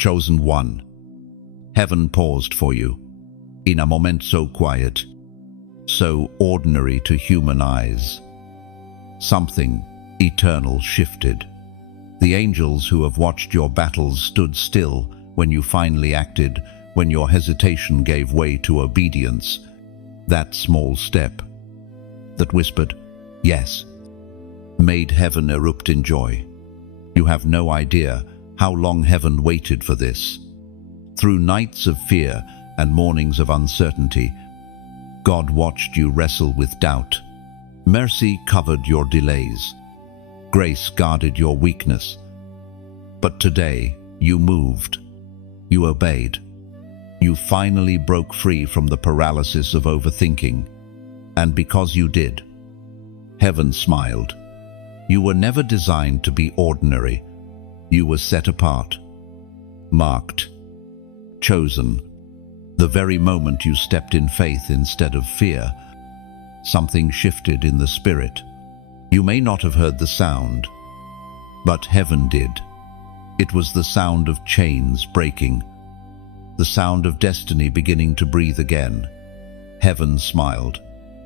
Chosen one. Heaven paused for you, in a moment so quiet, so ordinary to human eyes. Something eternal shifted. The angels who have watched your battles stood still when you finally acted, when your hesitation gave way to obedience. That small step that whispered, "Yes," made heaven erupt in joy. You have no idea how long heaven waited for this. Through nights of fear and mornings of uncertainty, God watched you wrestle with doubt. Mercy covered your delays. Grace guarded your weakness. But today, you moved. You obeyed. You finally broke free from the paralysis of overthinking. And because you did, heaven smiled. You were never designed to be ordinary. You were set apart, marked, chosen. The very moment you stepped in faith instead of fear, something shifted in the spirit. You may not have heard the sound, but heaven did. It was the sound of chains breaking, the sound of destiny beginning to breathe again. Heaven smiled,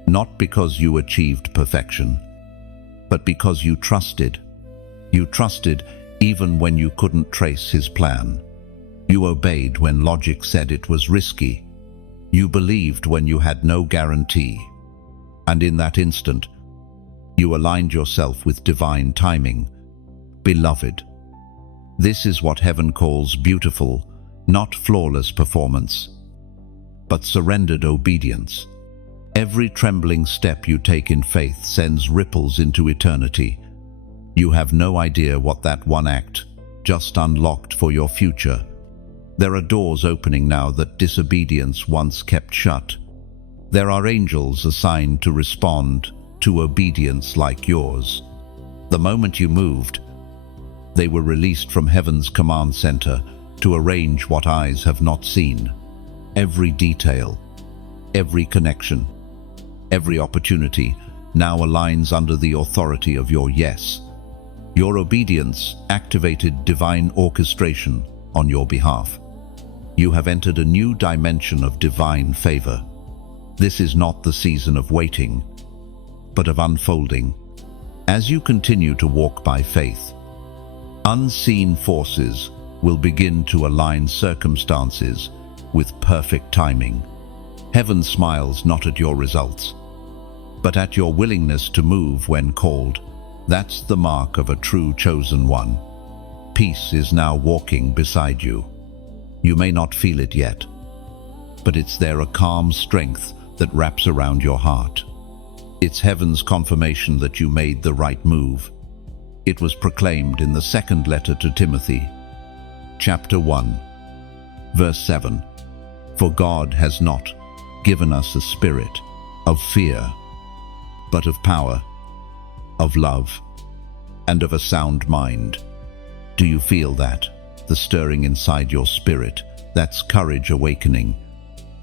not because you achieved perfection, but because you trusted. You trusted even when you couldn't trace his plan. You obeyed when logic said it was risky. You believed when you had no guarantee. And in that instant, you aligned yourself with divine timing. Beloved, this is what heaven calls beautiful, not flawless performance, but surrendered obedience. Every trembling step you take in faith sends ripples into eternity. You have no idea what that one act just unlocked for your future. There are doors opening now that disobedience once kept shut. There are angels assigned to respond to obedience like yours. The moment you moved, they were released from heaven's command center to arrange what eyes have not seen. Every detail, every connection, every opportunity now aligns under the authority of your yes. Your obedience activated divine orchestration on your behalf. You have entered a new dimension of divine favor. This is not the season of waiting, but of unfolding. As you continue to walk by faith, unseen forces will begin to align circumstances with perfect timing. Heaven smiles not at your results, but at your willingness to move when called. That's the mark of a true chosen one. Peace is now walking beside you. You may not feel it yet, but it's there, a calm strength that wraps around your heart. It's heaven's confirmation that you made the right move. It was proclaimed in the second letter to Timothy, chapter 1, verse 7. For God has not given us a spirit of fear, but of power, of love, and of a sound mind. Do you feel that? The stirring inside your spirit? That's courage awakening.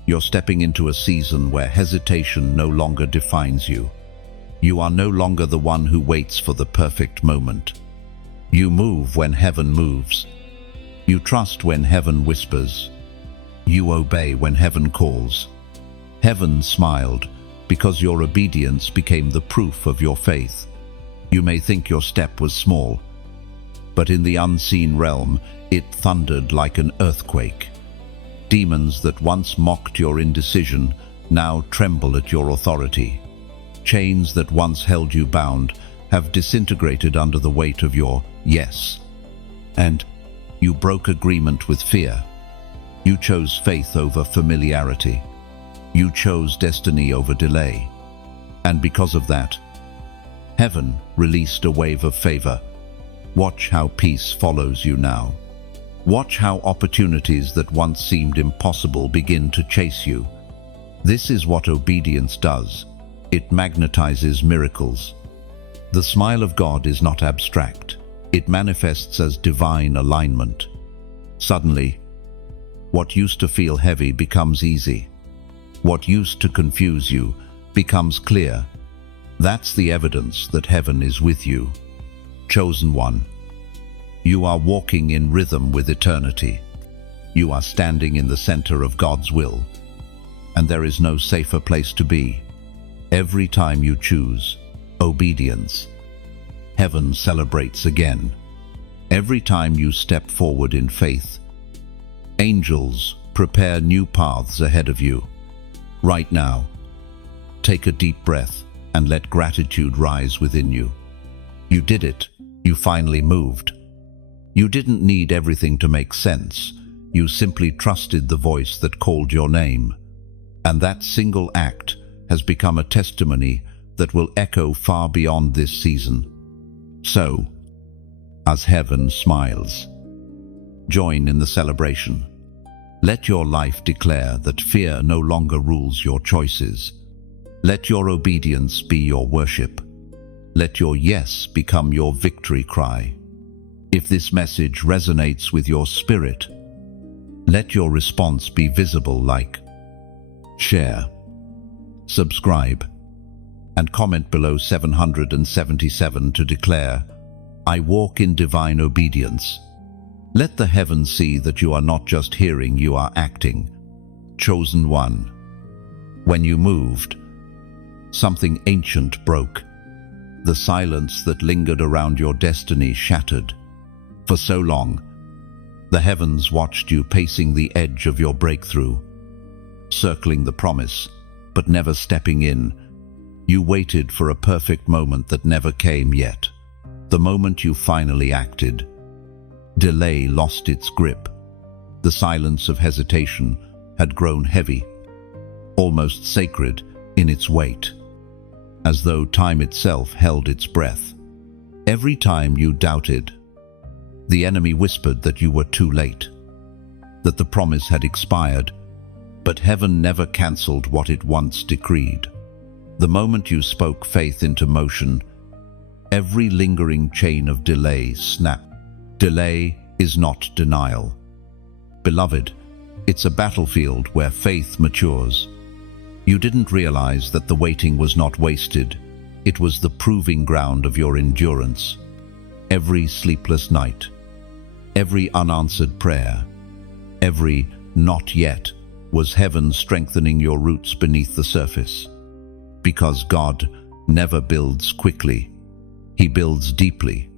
You're stepping into a season where hesitation no longer defines you. You are no longer the one who waits for the perfect moment. You move when heaven moves. You trust when heaven whispers. You obey when heaven calls. Heaven smiled because your obedience became the proof of your faith. You may think your step was small, but in the unseen realm, it thundered like an earthquake. Demons that once mocked your indecision now tremble at your authority. Chains that once held you bound have disintegrated under the weight of your yes. And you broke agreement with fear. You chose faith over familiarity. You chose destiny over delay. And because of that, heaven released a wave of favor. Watch how peace follows you now. Watch how opportunities that once seemed impossible begin to chase you. This is what obedience does. It magnetizes miracles. The smile of God is not abstract. It manifests as divine alignment. Suddenly, what used to feel heavy becomes easy. What used to confuse you becomes clear. That's the evidence that heaven is with you. Chosen one, you are walking in rhythm with eternity. You are standing in the center of God's will, and there is no safer place to be. Every time you choose obedience, heaven celebrates again. Every time you step forward in faith, angels prepare new paths ahead of you. Right now, take a deep breath and let gratitude rise within you. You did it. You finally moved. You didn't need everything to make sense. You simply trusted the voice that called your name. And that single act has become a testimony that will echo far beyond this season. So, as heaven smiles, join in the celebration. Let your life declare that fear no longer rules your choices. Let your obedience be your worship. Let your yes become your victory cry. If this message resonates with your spirit, let your response be visible like share, subscribe, and comment below 777 to declare, I walk in divine obedience. Let the heavens see that you are not just hearing, you are acting. Chosen one. When you moved, something ancient broke. The silence that lingered around your destiny shattered. For so long, the heavens watched you pacing the edge of your breakthrough, circling the promise, but never stepping in. You waited for a perfect moment that never came yet. The moment you finally acted, delay lost its grip. The silence of hesitation had grown heavy, almost sacred in its weight, as though time itself held its breath. Every time you doubted, the enemy whispered that you were too late, that the promise had expired, but heaven never cancelled what it once decreed. The moment you spoke faith into motion, every lingering chain of delay snapped. Delay is not denial. Beloved, it's a battlefield where faith matures. You didn't realize that the waiting was not wasted. It was the proving ground of your endurance. Every sleepless night, every unanswered prayer, every not yet was heaven strengthening your roots beneath the surface. Because God never builds quickly, He builds deeply.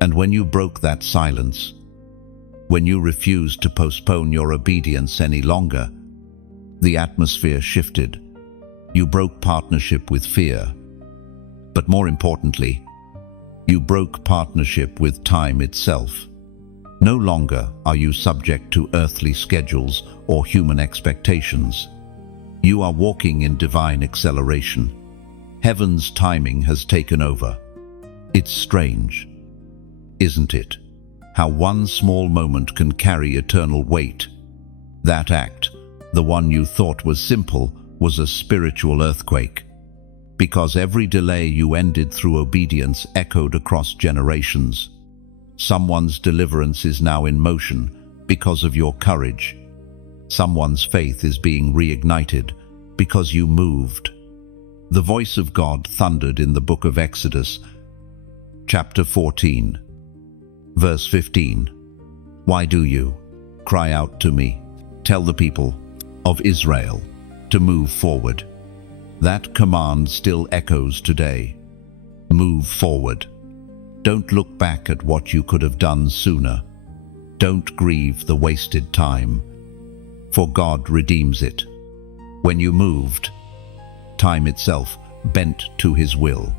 And when you broke that silence, when you refused to postpone your obedience any longer, the atmosphere shifted. You broke partnership with fear. But more importantly, you broke partnership with time itself. No longer are you subject to earthly schedules or human expectations. You are walking in divine acceleration. Heaven's timing has taken over. It's strange, isn't it? How one small moment can carry eternal weight. That act, the one you thought was simple, was a spiritual earthquake. Because every delay you ended through obedience echoed across generations. Someone's deliverance is now in motion because of your courage. Someone's faith is being reignited because you moved. The voice of God thundered in the book of Exodus, chapter 14, verse 15. Why do you cry out to me? Tell the people of Israel to move forward. That command still echoes today. Move forward. Don't look back at what you could have done sooner. Don't grieve the wasted time, for God redeems it. When you moved, time itself bent to His will.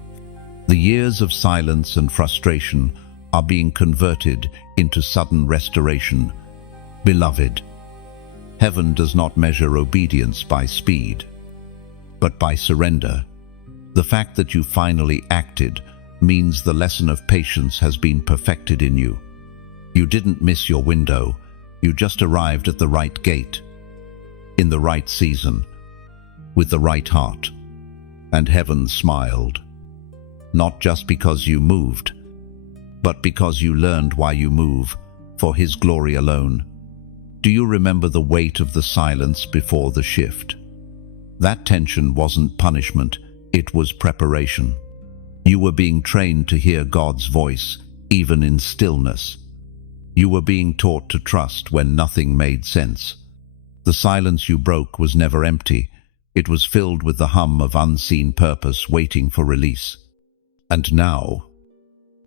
The years of silence and frustration are being converted into sudden restoration. Beloved, heaven does not measure obedience by speed, but by surrender. The fact that you finally acted means the lesson of patience has been perfected in you. You didn't miss your window, you just arrived at the right gate, in the right season, with the right heart. And heaven smiled, not just because you moved, but because you learned why you move, for His glory alone. Do you remember the weight of the silence before the shift? That tension wasn't punishment, it was preparation. You were being trained to hear God's voice, even in stillness. You were being taught to trust when nothing made sense. The silence you broke was never empty. It was filled with the hum of unseen purpose waiting for release. And now,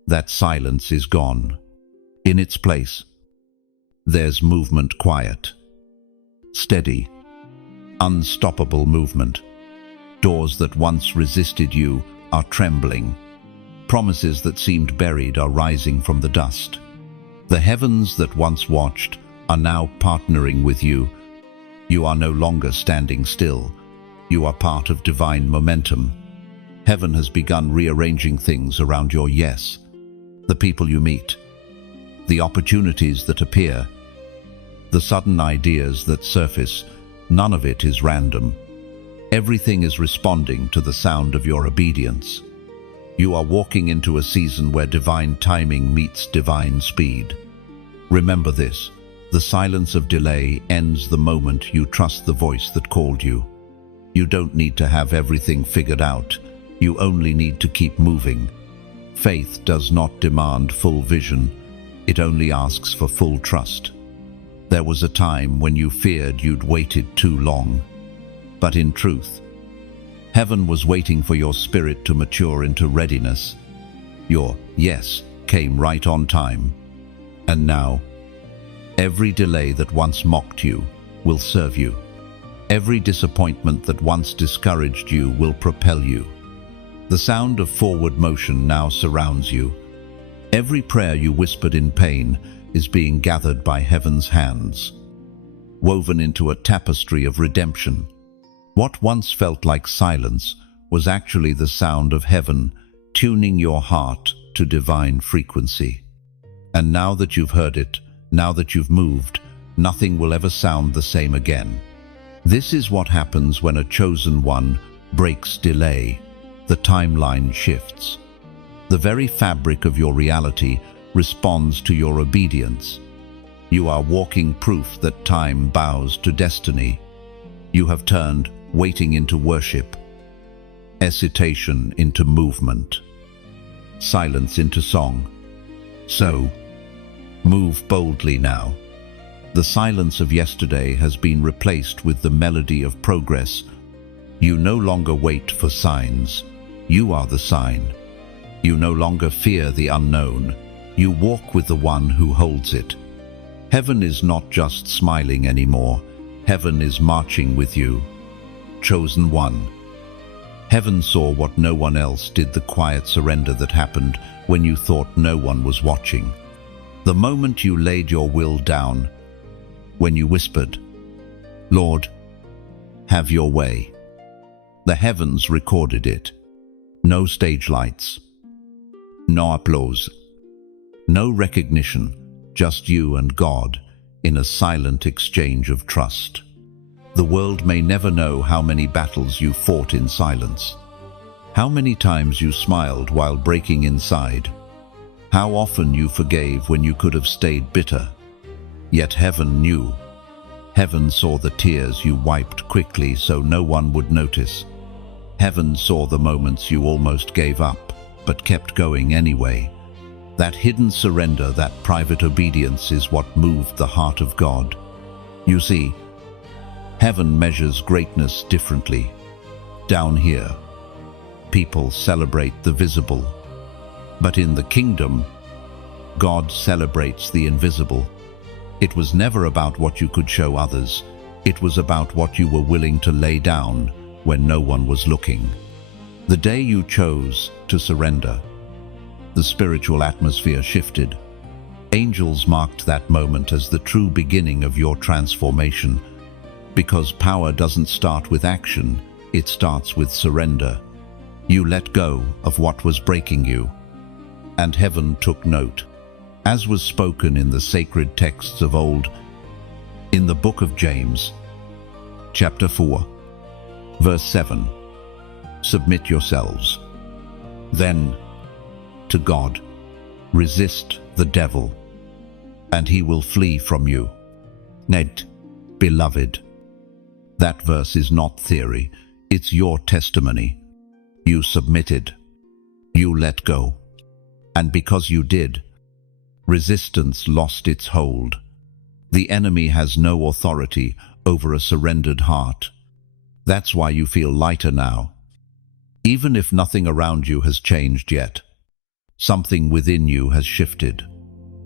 that silence is gone. In its place, there's movement, quiet, steady, unstoppable movement. Doors that once resisted you are trembling. Promises that seemed buried are rising from the dust. The heavens that once watched are now partnering with you. You are no longer standing still. You are part of divine momentum. Heaven has begun rearranging things around your yes. The people you meet, the opportunities that appear, the sudden ideas that surface, none of it is random. Everything is responding to the sound of your obedience. You are walking into a season where divine timing meets divine speed. Remember this, the silence of delay ends the moment you trust the voice that called you. You don't need to have everything figured out. You only need to keep moving. Faith does not demand full vision. It only asks for full trust. There was a time when you feared you'd waited too long. But in truth, heaven was waiting for your spirit to mature into readiness. Your yes came right on time. And now, every delay that once mocked you will serve you. Every disappointment that once discouraged you will propel you. The sound of forward motion now surrounds you. Every prayer you whispered in pain is being gathered by heaven's hands, woven into a tapestry of redemption. What once felt like silence was actually the sound of heaven tuning your heart to divine frequency. And now that you've heard it, now that you've moved, nothing will ever sound the same again. This is what happens when a chosen one breaks delay. The timeline shifts. The very fabric of your reality responds to your obedience. You are walking proof that time bows to destiny. You have turned waiting into worship, hesitation into movement, silence into song. So, move boldly now. The silence of yesterday has been replaced with the melody of progress. You no longer wait for signs. You are the sign. You no longer fear the unknown. You walk with the one who holds it. Heaven is not just smiling anymore. Heaven is marching with you. Chosen one. Heaven saw what no one else did, the quiet surrender that happened when you thought no one was watching. The moment you laid your will down, when you whispered, "Lord, have your way." The heavens recorded it. No stage lights, no applause, no recognition, just you and God in a silent exchange of trust. The world may never know how many battles you fought in silence, how many times you smiled while breaking inside, how often you forgave when you could have stayed bitter. Yet heaven knew. Heaven saw the tears you wiped quickly so no one would notice. Heaven saw the moments you almost gave up, but kept going anyway. That hidden surrender, that private obedience is what moved the heart of God. You see, heaven measures greatness differently. Down here, people celebrate the visible. But in the kingdom, God celebrates the invisible. It was never about what you could show others. It was about what you were willing to lay down when no one was looking. The day you chose to surrender, the spiritual atmosphere shifted. Angels marked that moment as the true beginning of your transformation. Because power doesn't start with action, it starts with surrender. You let go of what was breaking you, and heaven took note. As was spoken in the sacred texts of old, in the book of James, chapter 4, verse 7, submit yourselves, then, to God. Resist the devil, and he will flee from you. Ned, beloved, that verse is not theory, it's your testimony. You submitted, you let go, and because you did, Resistance lost its hold. The enemy has no authority over a surrendered heart. That's why you feel lighter now. Even if nothing around you has changed yet, something within you has shifted.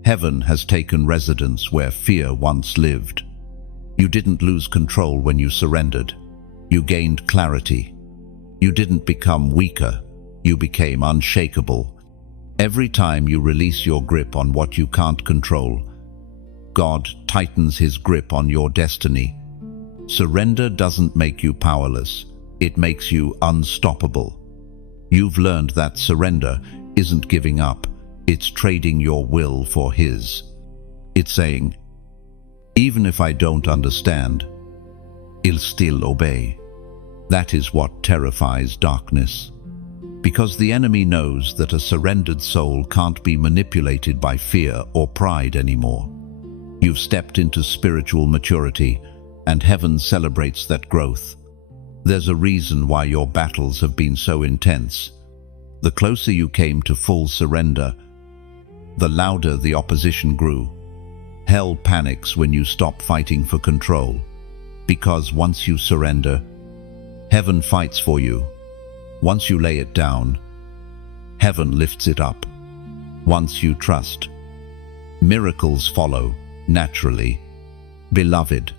Heaven has taken residence where fear once lived. You didn't lose control when you surrendered. You gained clarity. You didn't become weaker. You became unshakable. Every time you release your grip on what you can't control, God tightens his grip on your destiny. Surrender doesn't make you powerless. It makes you unstoppable. You've learned that surrender isn't giving up. It's trading your will for his. It's saying, even if I don't understand, I'll still obey. That is what terrifies darkness. Because the enemy knows that a surrendered soul can't be manipulated by fear or pride anymore. You've stepped into spiritual maturity, and heaven celebrates that growth. There's a reason why your battles have been so intense. The closer you came to full surrender, the louder the opposition grew. Hell panics when you stop fighting for control, because once you surrender, heaven fights for you. Once you lay it down, heaven lifts it up. Once you trust, miracles follow naturally. Beloved,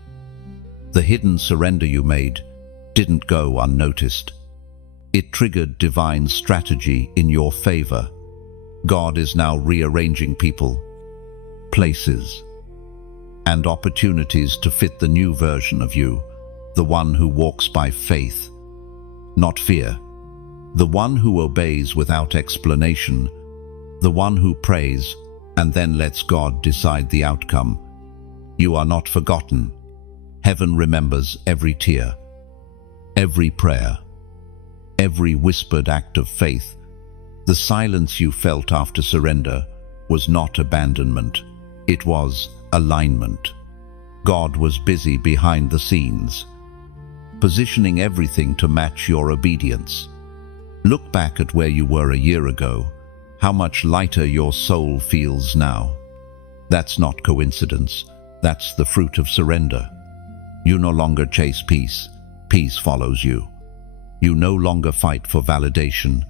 the hidden surrender you made didn't go unnoticed. It triggered divine strategy in your favor. God is now rearranging people, places, and opportunities to fit the new version of you, the one who walks by faith, not fear, the one who obeys without explanation, the one who prays and then lets God decide the outcome. You are not forgotten. Heaven remembers every tear, every prayer, every whispered act of faith. The silence you felt after surrender was not abandonment. It was alignment. God was busy behind the scenes, positioning everything to match your obedience. Look back at where you were a year ago, how much lighter your soul feels now. That's not coincidence. That's the fruit of surrender. You no longer chase peace. Peace follows you. You no longer fight for validation.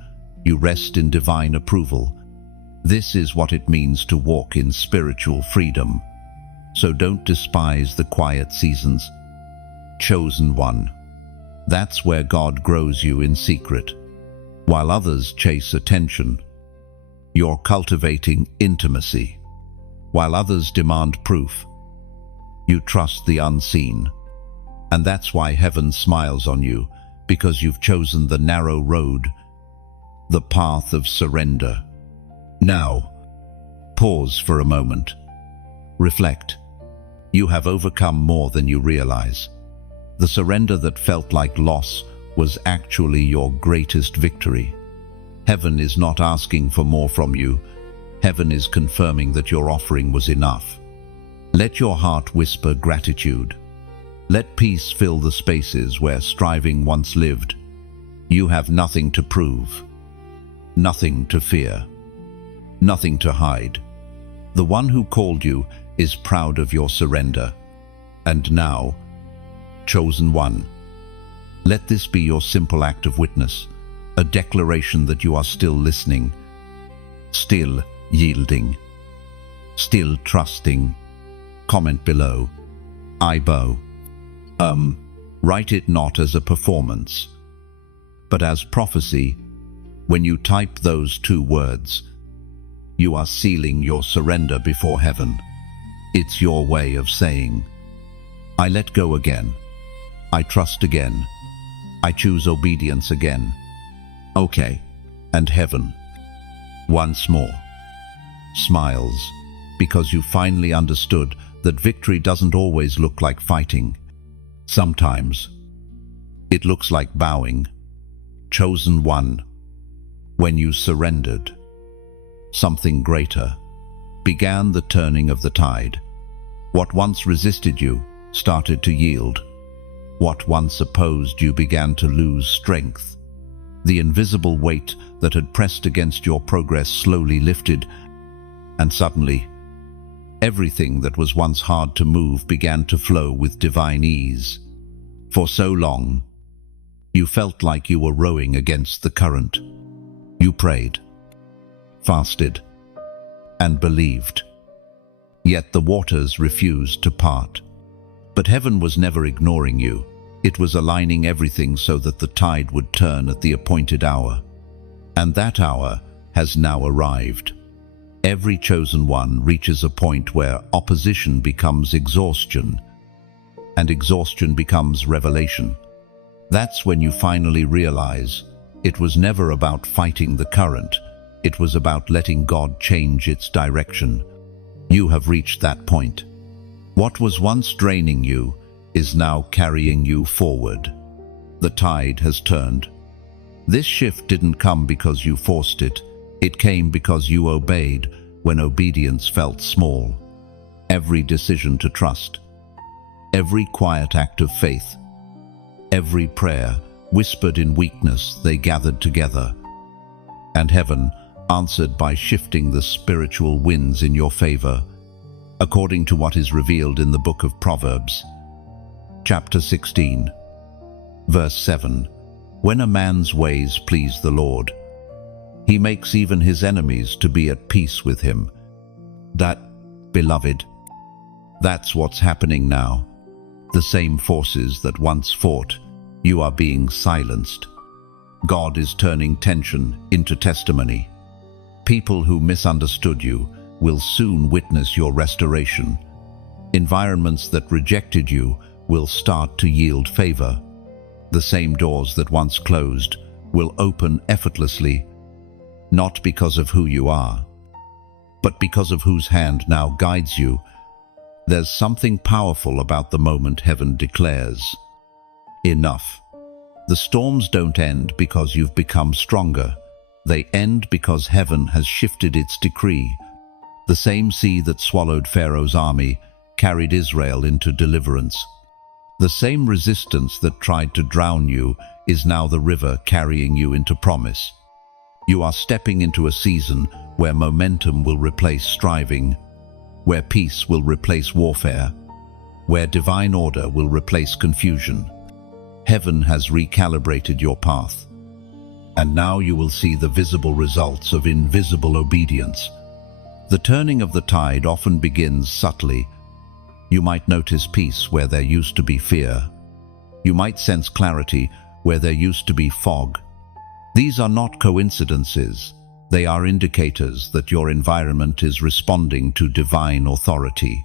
You rest in divine approval. This is what it means to walk in spiritual freedom. So don't despise the quiet seasons. Chosen one. That's where God grows you in secret. While others chase attention, you're cultivating intimacy. While others demand proof, you trust the unseen. And that's why heaven smiles on you, because you've chosen the narrow road, the path of surrender. Now, pause for a moment. Reflect. You have overcome more than you realize. The surrender that felt like loss was actually your greatest victory. Heaven is not asking for more from you. Heaven is confirming that your offering was enough. Let your heart whisper gratitude. Let peace fill the spaces where striving once lived. You have nothing to prove, nothing to fear, nothing to hide. The one who called you is proud of your surrender. And now, chosen one, let this be your simple act of witness, a declaration that you are still listening, still yielding, still trusting. Comment below, I bow. Write it not as a performance, but as prophecy. When you type those two words, you are sealing your surrender before heaven. It's your way of saying, I let go again. I trust again. I choose obedience again. Okay, and heaven, once more, smiles, because you finally understood that victory doesn't always look like fighting. Sometimes it looks like bowing. Chosen one, when you surrendered, something greater began the turning of the tide. What once resisted you started to yield. What once opposed you began to lose strength. The invisible weight that had pressed against your progress slowly lifted, and suddenly Everything that was once hard to move began to flow with divine ease. For so long, you felt like you were rowing against the current. You prayed, fasted, and believed. Yet the waters refused to part. But heaven was never ignoring you. It was aligning everything so that the tide would turn at the appointed hour. And that hour has now arrived. Every chosen one reaches a point where opposition becomes exhaustion, and exhaustion becomes revelation. That's when you finally realize it was never about fighting the current. It was about letting God change its direction. You have reached that point. What was once draining you is now carrying you forward. The tide has turned. This shift didn't come because you forced it. It came because you obeyed when obedience felt small. Every decision to trust, every quiet act of faith, every prayer whispered in weakness, they gathered together. And heaven answered by shifting the spiritual winds in your favor, according to what is revealed in the book of Proverbs, chapter 16, verse 7. When a man's ways please the Lord, he makes even his enemies to be at peace with him. That, beloved, that's what's happening now. The same forces that once fought, you are being silenced. God is turning tension into testimony. People who misunderstood you will soon witness your restoration. Environments that rejected you will start to yield favor. The same doors that once closed will open effortlessly, not because of who you are, but because of whose hand now guides you. There's something powerful about the moment heaven declares, enough. The storms don't end because you've become stronger. They end because heaven has shifted its decree. The same sea that swallowed Pharaoh's army carried Israel into deliverance. The same resistance that tried to drown you is now the river carrying you into promise. You are stepping into a season where momentum will replace striving, where peace will replace warfare, where divine order will replace confusion. Heaven has recalibrated your path, and now you will see the visible results of invisible obedience. The turning of the tide often begins subtly. You might notice peace where there used to be fear. You might sense clarity where there used to be fog. These are not coincidences. They are indicators that your environment is responding to divine authority.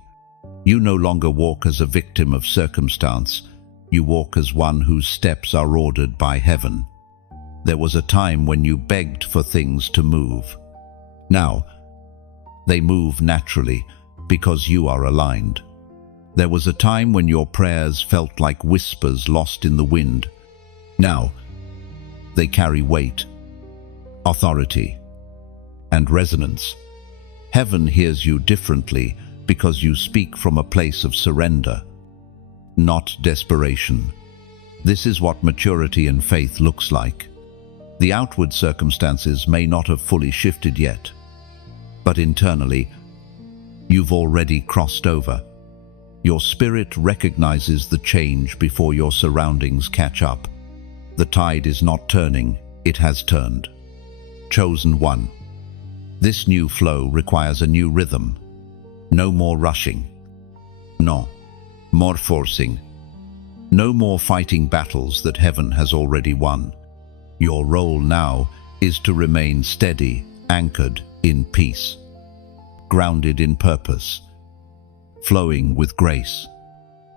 You no longer walk as a victim of circumstance. You walk as one whose steps are ordered by heaven. There was a time when you begged for things to move. Now, they move naturally because you are aligned. There was a time when your prayers felt like whispers lost in the wind. Now, they carry weight, authority, and resonance. Heaven hears you differently because you speak from a place of surrender, not desperation. This is what maturity and faith looks like. The outward circumstances may not have fully shifted yet, but internally, you've already crossed over. Your spirit recognizes the change before your surroundings catch up. The tide is not turning, it has turned. Chosen one. This new flow requires a new rhythm. No more rushing. No more forcing. No more fighting battles that heaven has already won. Your role now is to remain steady, anchored in peace, grounded in purpose, flowing with grace.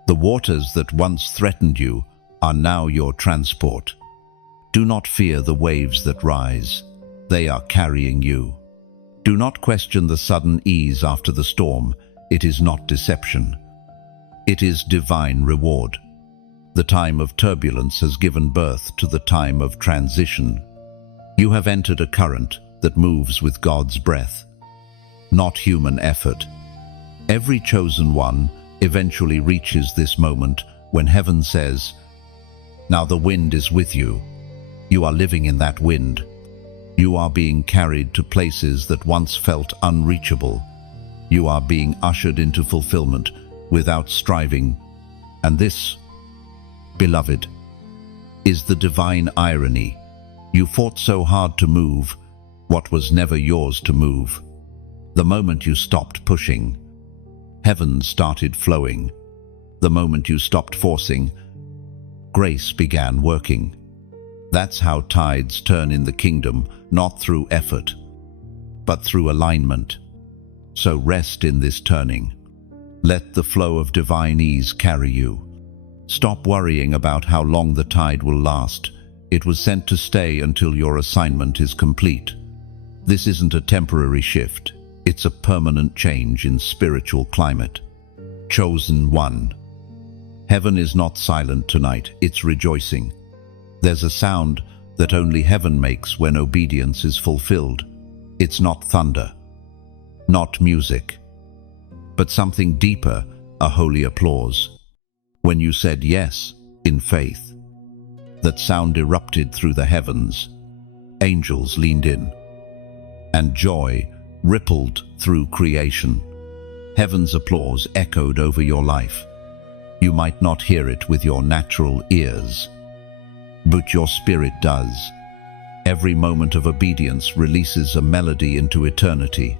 The waters that once threatened you are now your transport. Do not fear the waves that rise. They are carrying you. Do not question the sudden ease after the storm. It is not deception. It is divine reward. The time of turbulence has given birth to the time of transition. You have entered a current that moves with God's breath, not human effort. Every chosen one eventually reaches this moment when heaven says, "Now the wind is with you." You are living in that wind. You are being carried to places that once felt unreachable. You are being ushered into fulfillment without striving. And this, beloved, is the divine irony. You fought so hard to move what was never yours to move. The moment you stopped pushing, heaven started flowing. The moment you stopped forcing, grace began working. That's how tides turn in the kingdom, not through effort, but through alignment. So rest in this turning. Let the flow of divine ease carry you. Stop worrying about how long the tide will last. It was sent to stay until your assignment is complete. This isn't a temporary shift. It's a permanent change in spiritual climate. Chosen one. Heaven is not silent tonight, it's rejoicing. There's a sound that only heaven makes when obedience is fulfilled. It's not thunder, not music, but something deeper, a holy applause. When you said yes in faith, that sound erupted through the heavens. Angels leaned in, and joy rippled through creation. Heaven's applause echoed over your life. You might not hear it with your natural ears, but your spirit does. Every moment of obedience releases a melody into eternity,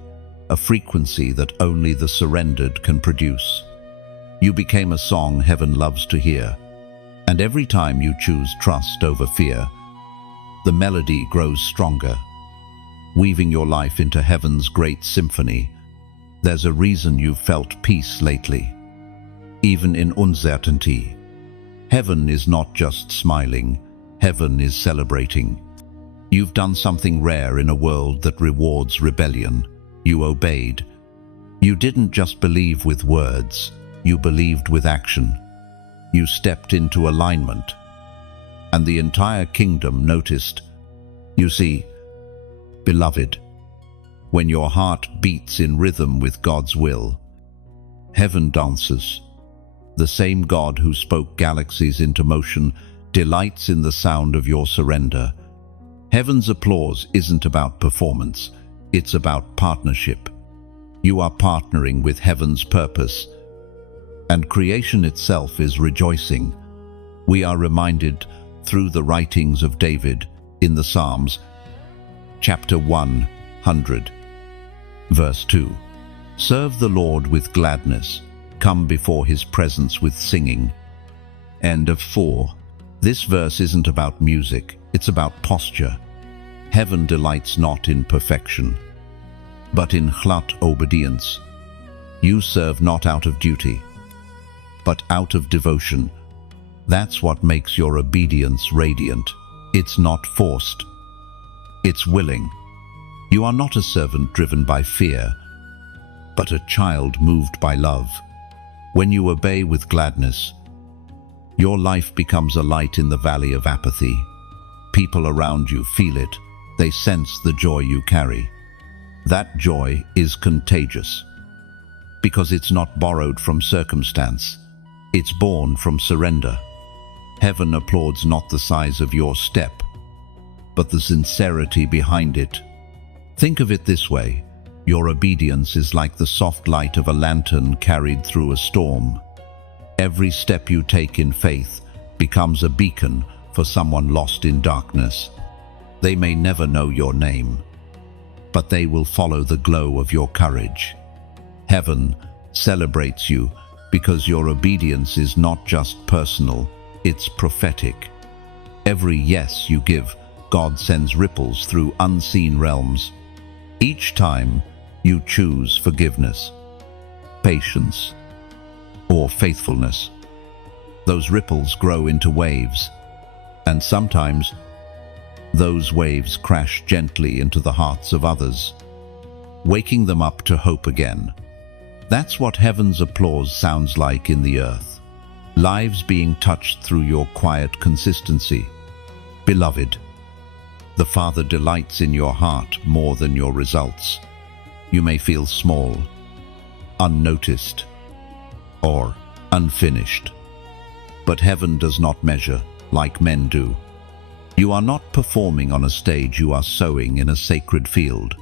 a frequency that only the surrendered can produce. You became a song heaven loves to hear, and every time you choose trust over fear, the melody grows stronger, weaving your life into heaven's great symphony. There's a reason you've felt peace lately, even in uncertainty. Heaven is not just smiling, heaven is celebrating. You've done something rare in a world that rewards rebellion. You obeyed. You didn't just believe with words, you believed with action. You stepped into alignment, and the entire kingdom noticed. You see, beloved, when your heart beats in rhythm with God's will, heaven dances. The same God who spoke galaxies into motion delights in the sound of your surrender. Heaven's applause isn't about performance, it's about partnership. You are partnering with heaven's purpose, and creation itself is rejoicing. We are reminded through the writings of David in the Psalms, chapter 100, verse 2. Serve the Lord with gladness, come before his presence with singing. End of 4. This verse isn't about music, it's about posture. Heaven delights not in perfection, but in chlat obedience. You serve not out of duty, but out of devotion. That's what makes your obedience radiant. It's not forced, it's willing. You are not a servant driven by fear, but a child moved by love. When you obey with gladness, your life becomes a light in the valley of apathy. People around you feel it. They sense the joy you carry. That joy is contagious, because it's not borrowed from circumstance. It's born from surrender. Heaven applauds not the size of your step, but the sincerity behind it. Think of it this way. Your obedience is like the soft light of a lantern carried through a storm. Every step you take in faith becomes a beacon for someone lost in darkness. They may never know your name, but they will follow the glow of your courage. Heaven celebrates you because your obedience is not just personal, it's prophetic. Every yes you give, God sends ripples through unseen realms. Each time you choose forgiveness, patience, or faithfulness, those ripples grow into waves, and sometimes those waves crash gently into the hearts of others, waking them up to hope again. That's what heaven's applause sounds like in the earth. Lives being touched through your quiet consistency. Beloved, the Father delights in your heart more than your results. You may feel small, unnoticed, or unfinished, but heaven does not measure like men do. You are not performing on a stage, you are sowing in a sacred field.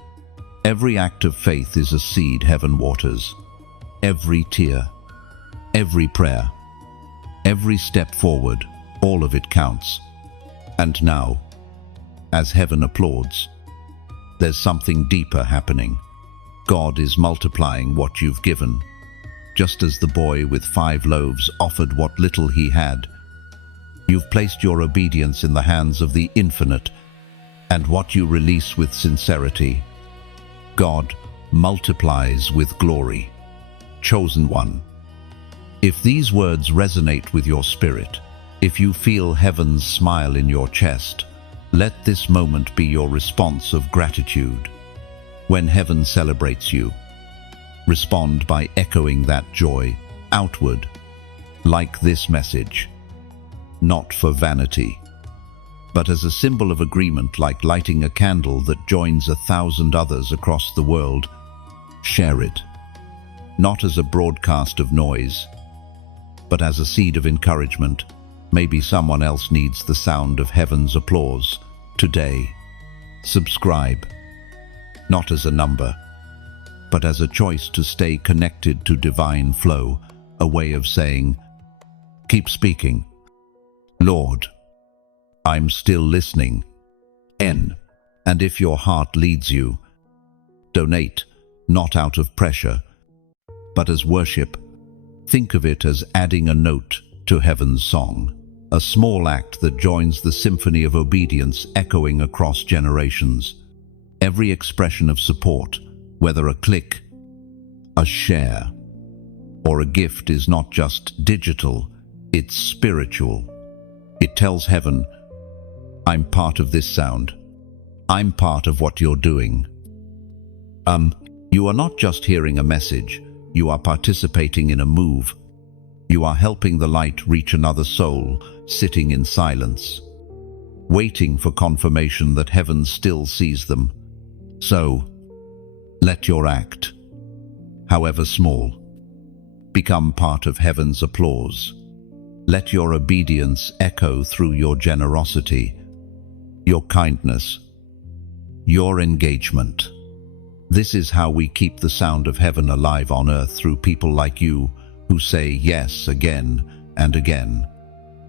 Every act of faith is a seed heaven waters. Every tear, every prayer, every step forward, all of it counts. And now, as heaven applauds, there's something deeper happening. God is multiplying what you've given. Just as the boy with 5 loaves offered what little he had, you've placed your obedience in the hands of the infinite, and what you release with sincerity, God multiplies with glory. Chosen one. If these words resonate with your spirit, if you feel heaven's smile in your chest, let this moment be your response of gratitude. When heaven celebrates you, respond by echoing that joy outward, like this message. Not for vanity, but as a symbol of agreement, like lighting a candle that joins 1,000 others across the world. Share it, not as a broadcast of noise, but as a seed of encouragement. Maybe someone else needs the sound of heaven's applause today. Subscribe, not as a number, but as a choice to stay connected to divine flow, a way of saying, keep speaking. Lord, I'm still listening. And if your heart leads you, donate, not out of pressure, but as worship. Think of it as adding a note to heaven's song, a small act that joins the symphony of obedience echoing across generations. Every expression of support, whether a click, a share, or a gift, is not just digital, it's spiritual. It tells heaven, I'm part of this sound. I'm part of what you're doing. You are not just hearing a message, you are participating in a move. You are helping the light reach another soul, sitting in silence, waiting for confirmation that heaven still sees them. So, let your act, however small, become part of heaven's applause. Let your obedience echo through your generosity, your kindness, your engagement. This is how we keep the sound of heaven alive on earth, through people like you who say yes again and again.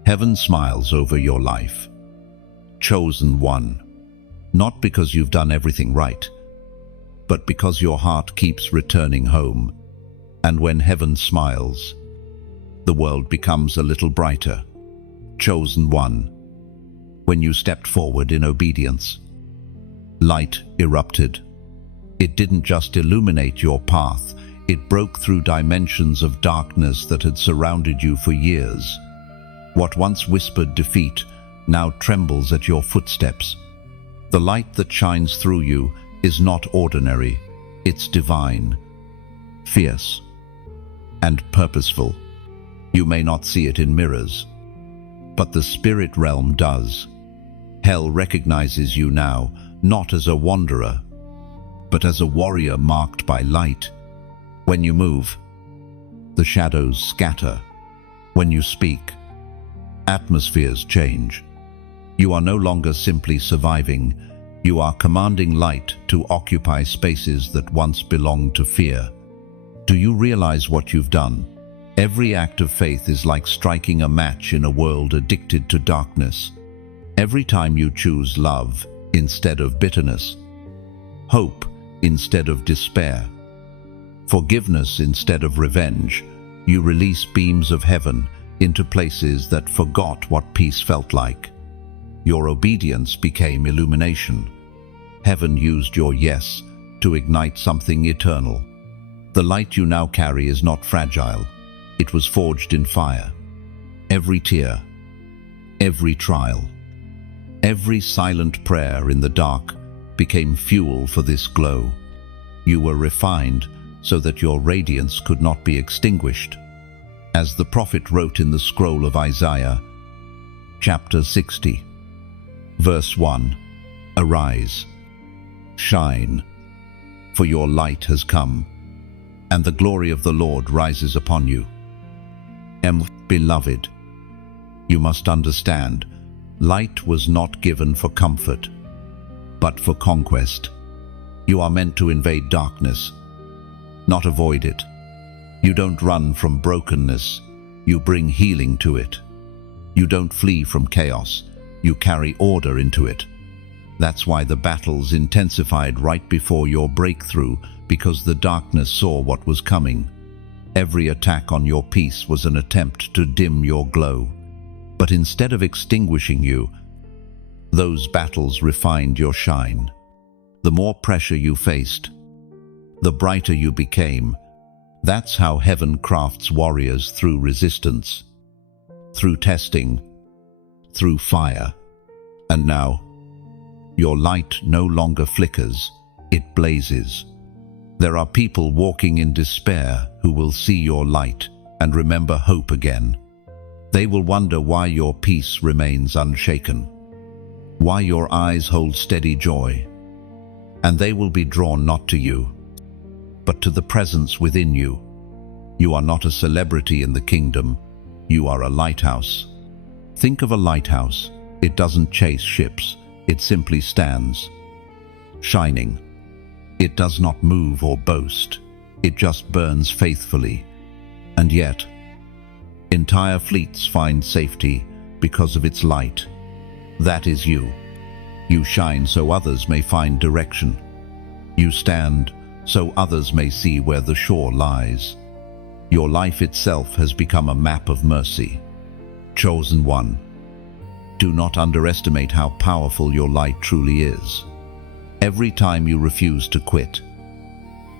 Heaven smiles over your life. Chosen one, not because you've done everything right, but because your heart keeps returning home. And when heaven smiles, the world becomes a little brighter. Chosen one, when you stepped forward in obedience, light erupted. It didn't just illuminate your path, it broke through dimensions of darkness that had surrounded you for years. What once whispered defeat now trembles at your footsteps. The light that shines through you is not ordinary, it's divine, fierce, and purposeful. You may not see it in mirrors, but the spirit realm does. Hell recognizes you now, not as a wanderer, but as a warrior marked by light. When you move, the shadows scatter. When you speak, atmospheres change. You are no longer simply surviving, you are commanding light to occupy spaces that once belonged to fear. Do you realize what you've done? Every act of faith is like striking a match in a world addicted to darkness. Every time you choose love instead of bitterness, hope instead of despair, forgiveness instead of revenge, you release beams of heaven into places that forgot what peace felt like. Your obedience became illumination. Heaven used your yes to ignite something eternal. The light you now carry is not fragile. It was forged in fire. Every tear, every trial, every silent prayer in the dark became fuel for this glow. You were refined so that your radiance could not be extinguished. As the prophet wrote in the scroll of Isaiah, chapter 60, verse 1, "Arise, shine, for your light has come, and the glory of the Lord rises upon you." Beloved, you must understand, light was not given for comfort, but for conquest. You are meant to invade darkness, not avoid it. You don't run from brokenness, you bring healing to it. You don't flee from chaos, you carry order into it. That's why the battles intensified right before your breakthrough, because the darkness saw what was coming. Every attack on your peace was an attempt to dim your glow. But instead of extinguishing you, those battles refined your shine. The more pressure you faced, the brighter you became. That's how heaven crafts warriors, through resistance, through testing, through fire. And now, your light no longer flickers, it blazes. There are people walking in despair who will see your light and remember hope again. They will wonder why your peace remains unshaken, why your eyes hold steady joy. And they will be drawn not to you, but to the presence within you. You are not a celebrity in the kingdom, you are a lighthouse. Think of a lighthouse. It doesn't chase ships, it simply stands, shining. It does not move or boast, it just burns faithfully. And yet, entire fleets find safety because of its light. That is you. You shine so others may find direction. You stand so others may see where the shore lies. Your life itself has become a map of mercy. Chosen one, do not underestimate how powerful your light truly is. Every time you refuse to quit,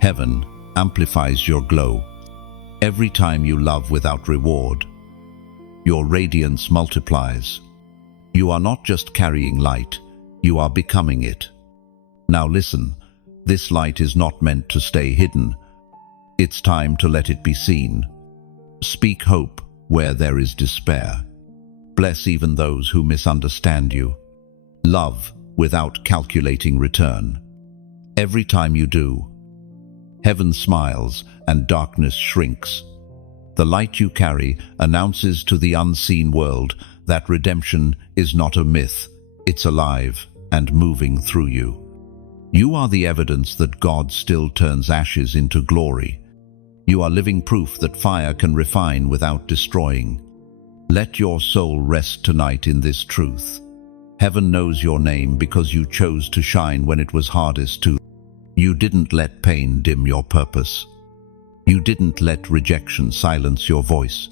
heaven amplifies your glow. Every time you love without reward, your radiance multiplies. You are not just carrying light, you are becoming it. Now listen, this light is not meant to stay hidden. It's time to let it be seen. Speak hope where there is despair. Bless even those who misunderstand you. Love without calculating return. Every time you do, heaven smiles and darkness shrinks. The light you carry announces to the unseen world that redemption is not a myth, it's alive and moving through you. You are the evidence that God still turns ashes into glory. You are living proof that fire can refine without destroying. Let your soul rest tonight in this truth. Heaven knows your name because you chose to shine when it was hardest to. You didn't let pain dim your purpose. You didn't let rejection silence your voice.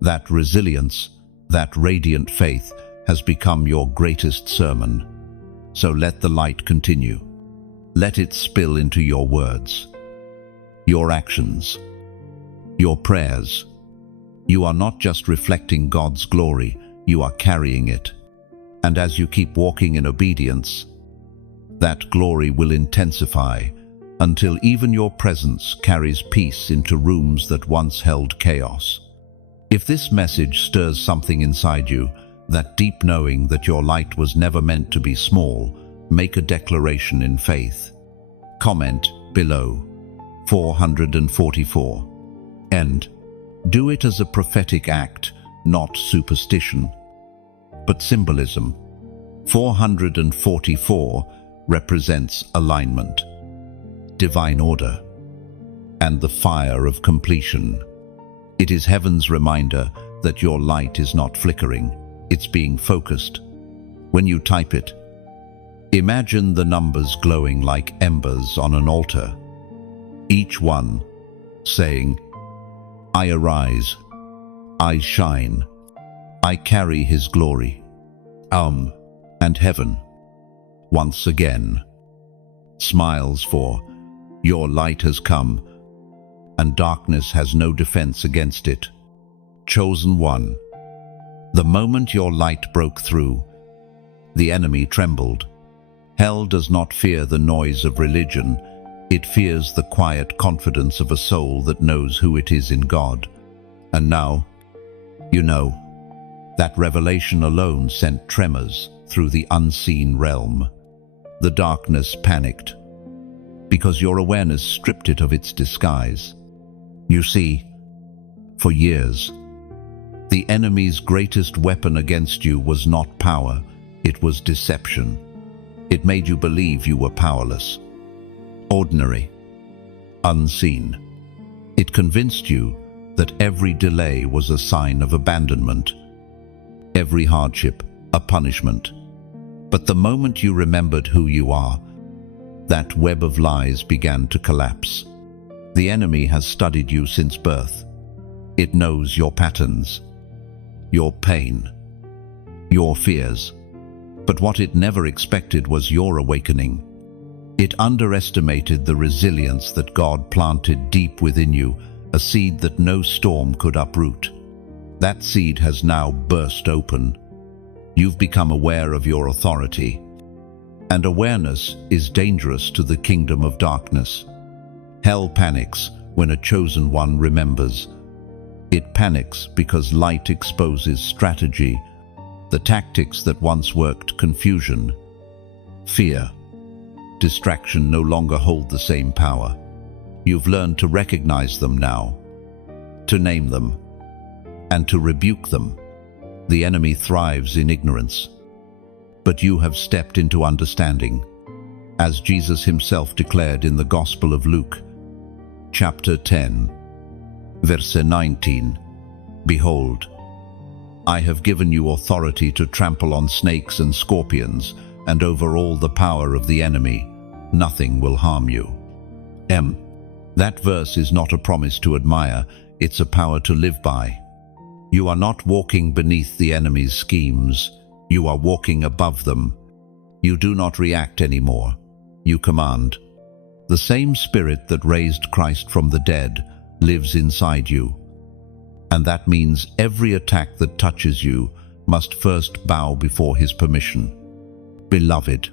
That resilience, that radiant faith has become your greatest sermon. So let the light continue. Let it spill into your words, your actions, your prayers. You are not just reflecting God's glory, you are carrying it. And as you keep walking in obedience, that glory will intensify until even your presence carries peace into rooms that once held chaos. If this message stirs something inside you, that deep knowing that your light was never meant to be small, make a declaration in faith. Comment below 444. And do it as a prophetic act, not superstition, but symbolism. 444 represents alignment, divine order, and the fire of completion. It is heaven's reminder that your light is not flickering, it's being focused. When you type it, imagine the numbers glowing like embers on an altar, each one saying, I arise, I shine, I carry His glory. And heaven, once again, smiles, for your light has come, and darkness has no defense against it. Chosen one, the moment your light broke through, the enemy trembled. Hell does not fear the noise of religion, it fears the quiet confidence of a soul that knows who it is in God. And now, you know, that revelation alone sent tremors through the unseen realm. The darkness panicked, because your awareness stripped it of its disguise. You see, for years, the enemy's greatest weapon against you was not power, it was deception. It made you believe you were powerless. ordinary, unseen. It convinced you that every delay was a sign of abandonment, every hardship a punishment. But the moment you remembered who you are, that web of lies began to collapse. The enemy has studied you since birth. It knows your patterns, your pain, your fears. But what it never expected was your awakening. It underestimated the resilience that God planted deep within you, a seed that no storm could uproot. That seed has now burst open. You've become aware of your authority. And awareness is dangerous to the kingdom of darkness. Hell panics when a chosen one remembers. It panics because light exposes strategy, the tactics that once worked: confusion, fear, distraction no longer hold the same power. You've learned to recognize them now, to name them, and to rebuke them. The enemy thrives in ignorance, but you have stepped into understanding. As Jesus himself declared in the Gospel of Luke, chapter 10, verse 19, "Behold, I have given you authority to trample on snakes and scorpions, and over all the power of the enemy. Nothing will harm you." That verse is not a promise to admire, it's a power to live by. You are not walking beneath the enemy's schemes, you are walking above them. You do not react anymore, you command. The same Spirit that raised Christ from the dead lives inside you. And that means every attack that touches you must first bow before his permission. Beloved,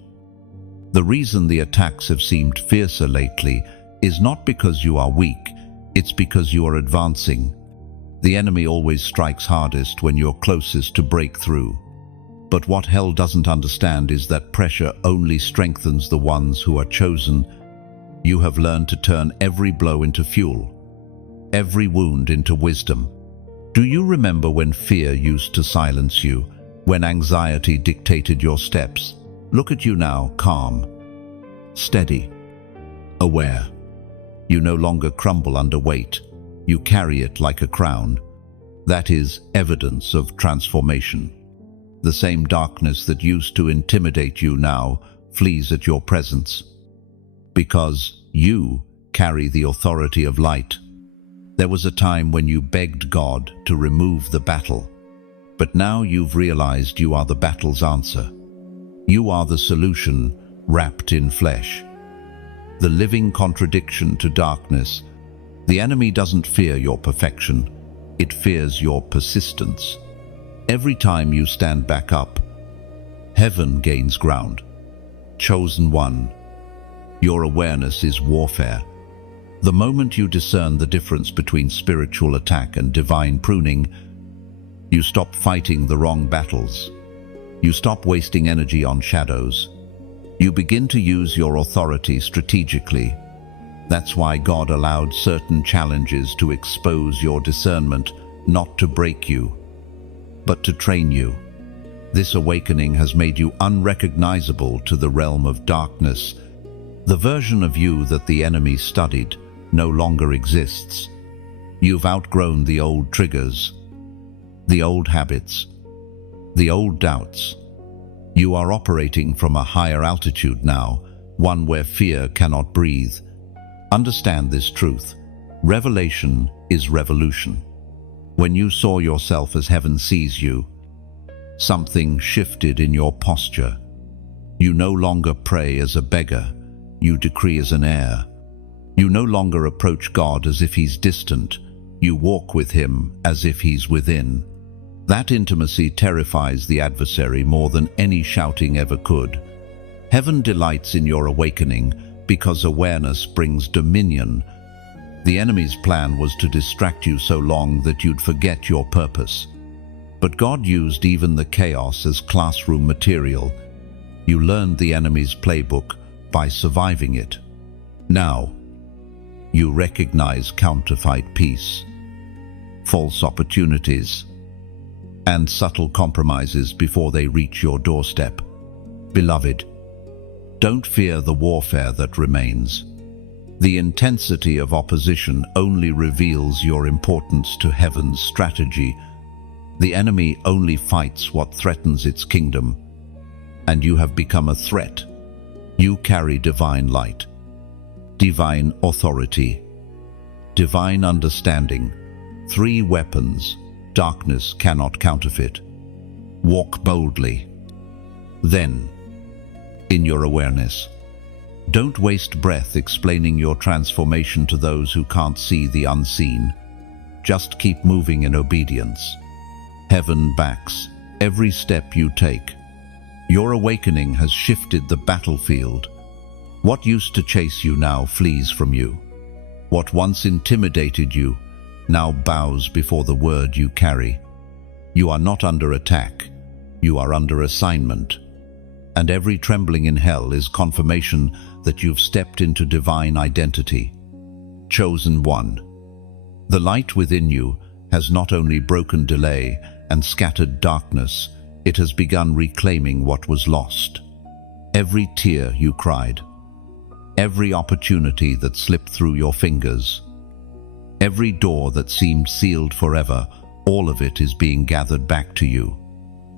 the reason the attacks have seemed fiercer lately is not because you are weak, it's because you are advancing. The enemy always strikes hardest when you're closest to breakthrough. But what hell doesn't understand is that pressure only strengthens the ones who are chosen. You have learned to turn every blow into fuel, every wound into wisdom. Do you remember when fear used to silence you, when anxiety dictated your steps? Look at you now, calm, steady, aware. You no longer crumble under weight. You carry it like a crown. That is evidence of transformation. The same darkness that used to intimidate you now flees at your presence, because you carry the authority of light. There was a time when you begged God to remove the battle, but now you've realized you are the battle's answer. You are the solution wrapped in flesh, the living contradiction to darkness. The enemy doesn't fear your perfection, it fears your persistence. Every time you stand back up, heaven gains ground. Chosen one, your awareness is warfare. The moment you discern the difference between spiritual attack and divine pruning, you stop fighting the wrong battles. You stop wasting energy on shadows. You begin to use your authority strategically. That's why God allowed certain challenges to expose your discernment, not to break you, but to train you. This awakening has made you unrecognizable to the realm of darkness. The version of you that the enemy studied no longer exists. You've outgrown the old triggers, the old habits, the old doubts. You are operating from a higher altitude now, one where fear cannot breathe. Understand this truth. Revelation is revolution. When you saw yourself as heaven sees you, something shifted in your posture. You no longer pray as a beggar, you decree as an heir. You no longer approach God as if he's distant, you walk with him as if he's within. That intimacy terrifies the adversary more than any shouting ever could. Heaven delights in your awakening because awareness brings dominion. The enemy's plan was to distract you so long that you'd forget your purpose. But God used even the chaos as classroom material. You learned the enemy's playbook by surviving it. Now, you recognize counterfeit peace, false opportunities, and subtle compromises before they reach your doorstep. Beloved, don't fear the warfare that remains. The intensity of opposition only reveals your importance to heaven's strategy. The enemy only fights what threatens its kingdom, and you have become a threat. You carry divine light, divine authority, divine understanding, 3 weapons darkness cannot counterfeit. Walk boldly. Then, in your awareness, don't waste breath explaining your transformation to those who can't see the unseen. Just keep moving in obedience. Heaven backs every step you take. Your awakening has shifted the battlefield. What used to chase you now flees from you. What once intimidated you now bows before the word you carry. You are not under attack. You are under assignment. And every trembling in hell is confirmation that you've stepped into divine identity. Chosen one. The light within you has not only broken delay and scattered darkness, it has begun reclaiming what was lost. Every tear you cried, every opportunity that slipped through your fingers, every door that seemed sealed forever, all of it is being gathered back to you.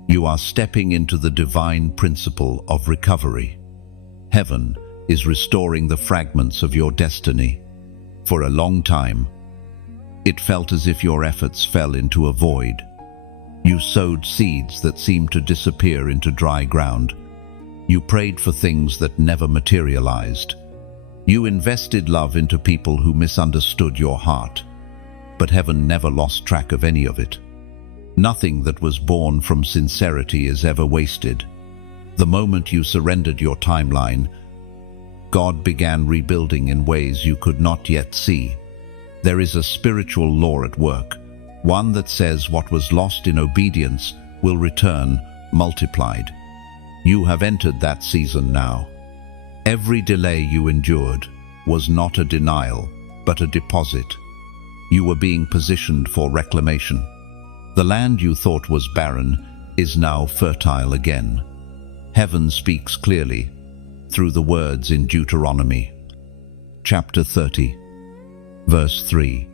You are stepping into the divine principle of recovery. Heaven is restoring the fragments of your destiny. For a long time, it felt as if your efforts fell into a void. You sowed seeds that seemed to disappear into dry ground. You prayed for things that never materialized. You invested love into people who misunderstood your heart. But heaven never lost track of any of it. Nothing that was born from sincerity is ever wasted. The moment you surrendered your timeline, God began rebuilding in ways you could not yet see. There is a spiritual law at work, one that says what was lost in obedience will return multiplied. You have entered that season now. Every delay you endured was not a denial, but a deposit. You were being positioned for reclamation. The land you thought was barren is now fertile again. Heaven speaks clearly through the words in Deuteronomy, chapter 30, verse 3.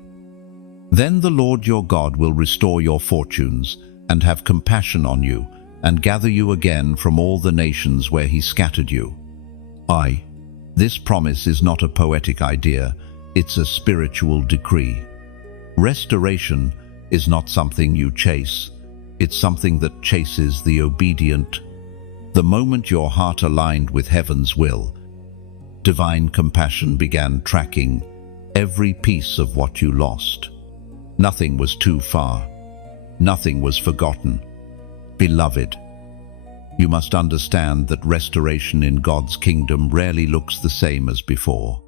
Then the Lord your God will restore your fortunes and have compassion on you and gather you again from all the nations where he scattered you. This promise is not a poetic idea, it's a spiritual decree. Restoration is not something you chase, it's something that chases the obedient. The moment your heart aligned with heaven's will, divine compassion began tracking every piece of what you lost. Nothing was too far. Nothing was forgotten. Beloved, you must understand that restoration in God's kingdom rarely looks the same as before.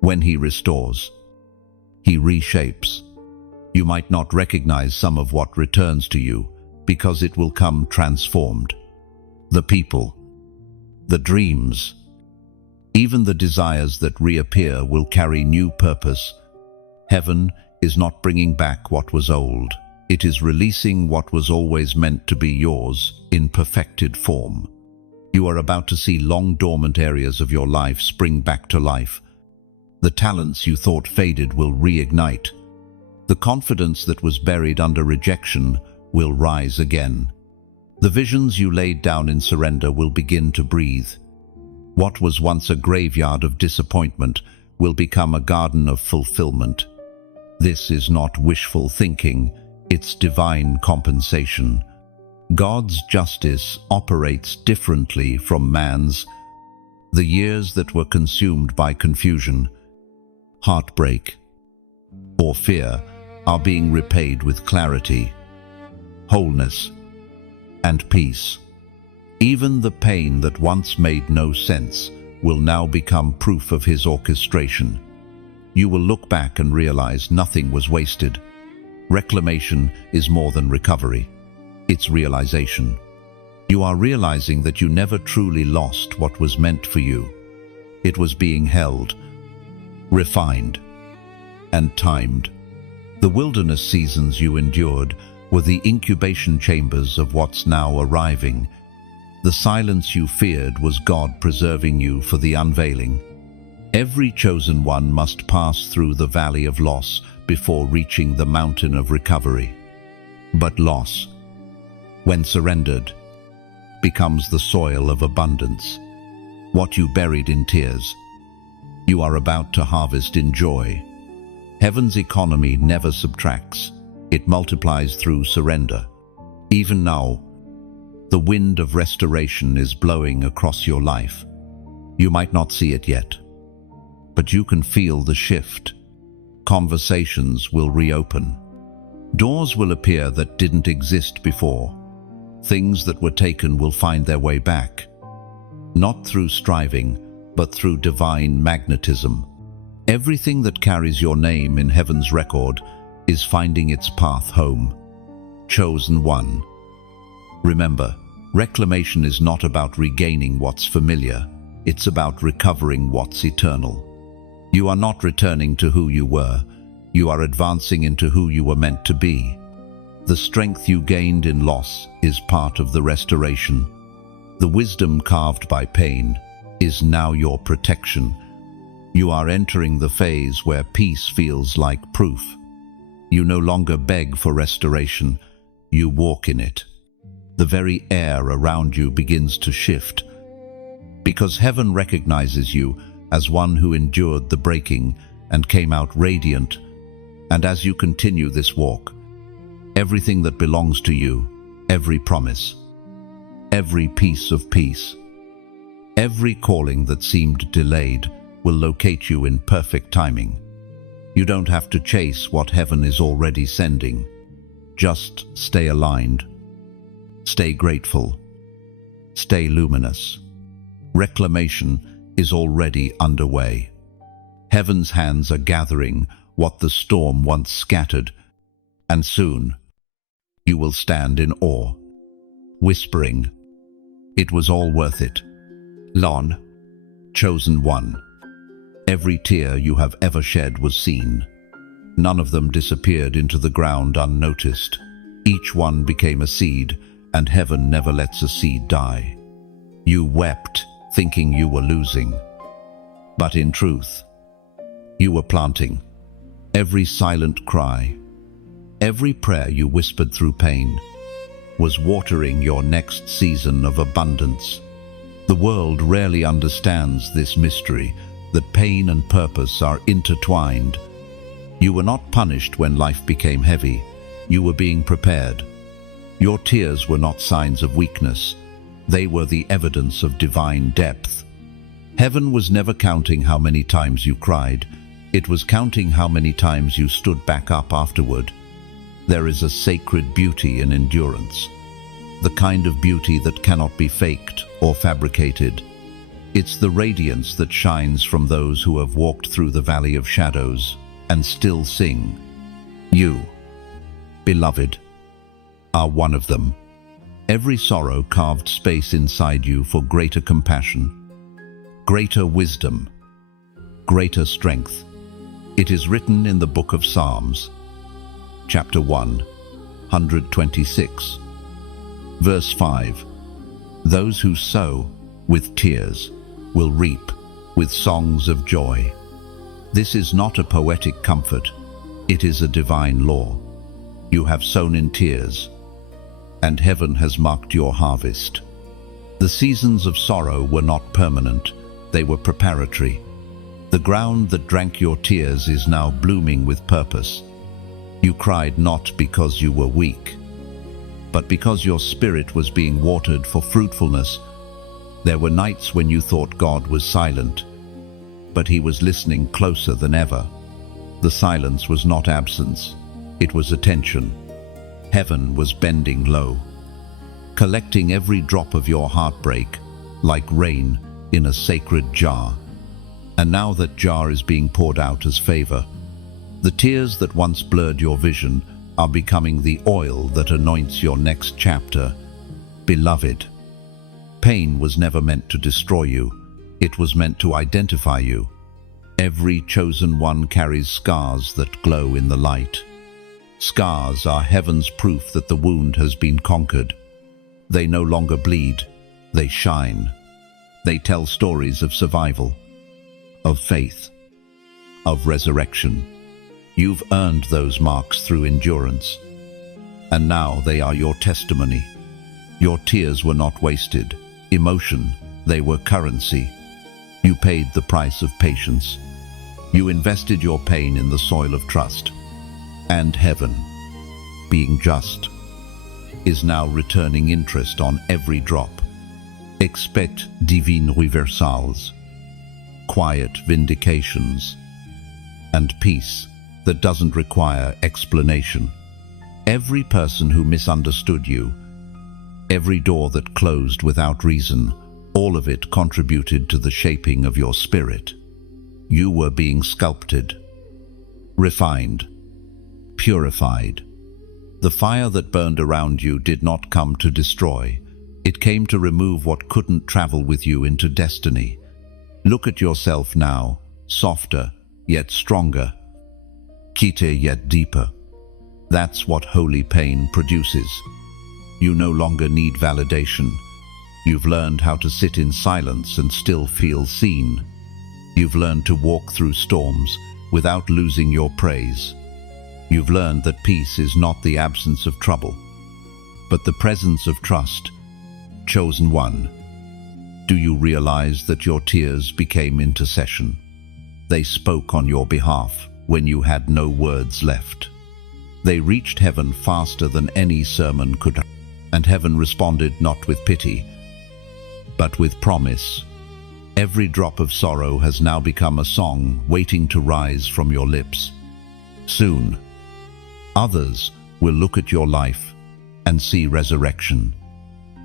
When he restores, he reshapes. You might not recognize some of what returns to you because it will come transformed. The people, the dreams, even the desires that reappear will carry new purpose. Heaven is not bringing back what was old. It is releasing what was always meant to be yours in perfected form. You are about to see long dormant areas of your life spring back to life. The talents you thought faded will reignite. The confidence that was buried under rejection will rise again. The visions you laid down in surrender will begin to breathe. What was once a graveyard of disappointment will become a garden of fulfillment. This is not wishful thinking, it's divine compensation. God's justice operates differently from man's. The years that were consumed by confusion, heartbreak, or fear are being repaid with clarity, wholeness, and peace. Even the pain that once made no sense will now become proof of his orchestration. You will look back and realize nothing was wasted. Reclamation is more than recovery. It's realization. You are realizing that you never truly lost what was meant for you. It was being held, refined, and timed. The wilderness seasons you endured were the incubation chambers of what's now arriving. The silence you feared was God preserving you for the unveiling. Every chosen one must pass through the valley of loss before reaching the mountain of recovery. But loss, when surrendered, becomes the soil of abundance. What you buried in tears, you are about to harvest in joy. Heaven's economy never subtracts, it multiplies through surrender. Even now, the wind of restoration is blowing across your life. You might not see it yet, but you can feel the shift. Conversations will reopen. Doors will appear that didn't exist before. Things that were taken will find their way back. Not through striving, but through divine magnetism. Everything that carries your name in heaven's record is finding its path home. Chosen one. Remember, reclamation is not about regaining what's familiar. It's about recovering what's eternal. You are not returning to who you were. You are advancing into who you were meant to be. The strength you gained in loss is part of the restoration. The wisdom carved by pain is now your protection. You are entering the phase where peace feels like proof. You no longer beg for restoration, you walk in it. The very air around you begins to shift, because heaven recognizes you as one who endured the breaking and came out radiant. And as you continue this walk, everything that belongs to you, every promise, every piece of peace, every calling that seemed delayed will locate you in perfect timing. You don't have to chase what heaven is already sending. Just stay aligned. Stay grateful. Stay luminous. Reclamation is already underway. Heaven's hands are gathering what the storm once scattered, and soon you will stand in awe, whispering, "It was all worth it." Lon, chosen one. Every tear you have ever shed was seen. None of them disappeared into the ground unnoticed. Each one became a seed, and heaven never lets a seed die. You wept, thinking you were losing. But in truth, you were planting. Every silent cry, every prayer you whispered through pain, was watering your next season of abundance. The world rarely understands this mystery, that pain and purpose are intertwined. You were not punished when life became heavy. You were being prepared. Your tears were not signs of weakness. They were the evidence of divine depth. Heaven was never counting how many times you cried. It was counting how many times you stood back up afterward. There is a sacred beauty in endurance, the kind of beauty that cannot be faked or fabricated. It's the radiance that shines from those who have walked through the valley of shadows and still sing. You, beloved, are one of them. Every sorrow carved space inside you for greater compassion, greater wisdom, greater strength. It is written in the book of Psalms, chapter 1, 126, verse 5. Those who sow with tears will reap with songs of joy. This is not a poetic comfort, it is a divine law. You have sown in tears, and heaven has marked your harvest. The seasons of sorrow were not permanent, they were preparatory. The ground that drank your tears is now blooming with purpose. You cried not because you were weak, but because your spirit was being watered for fruitfulness. There were nights when you thought God was silent, but he was listening closer than ever. The silence was not absence, it was attention. Heaven was bending low, collecting every drop of your heartbreak like rain in a sacred jar. And now that jar is being poured out as favor. The tears that once blurred your vision are becoming the oil that anoints your next chapter. Beloved, pain was never meant to destroy you. It was meant to identify you. Every chosen one carries scars that glow in the light. Scars are heaven's proof that the wound has been conquered. They no longer bleed, they shine. They tell stories of survival, of faith, of resurrection. You've earned those marks through endurance, and now they are your testimony. Your tears were not wasted. Emotion, they were currency. You paid the price of patience. You invested your pain in the soil of trust. And heaven, being just, is now returning interest on every drop. Expect divine reversals, quiet vindications, and peace that doesn't require explanation. Every person who misunderstood you, every door that closed without reason, all of it contributed to the shaping of your spirit. You were being sculpted, refined, purified. The fire that burned around you did not come to destroy. It came to remove what couldn't travel with you into destiny. Look at yourself now, softer, yet stronger, kite yet deeper. That's what holy pain produces. You no longer need validation. You've learned how to sit in silence and still feel seen. You've learned to walk through storms without losing your praise. You've learned that peace is not the absence of trouble, but the presence of trust. Chosen one, do you realize that your tears became intercession? They spoke on your behalf when you had no words left. They reached heaven faster than any sermon could, and heaven responded not with pity, but with promise. Every drop of sorrow has now become a song waiting to rise from your lips. Soon, others will look at your life and see resurrection.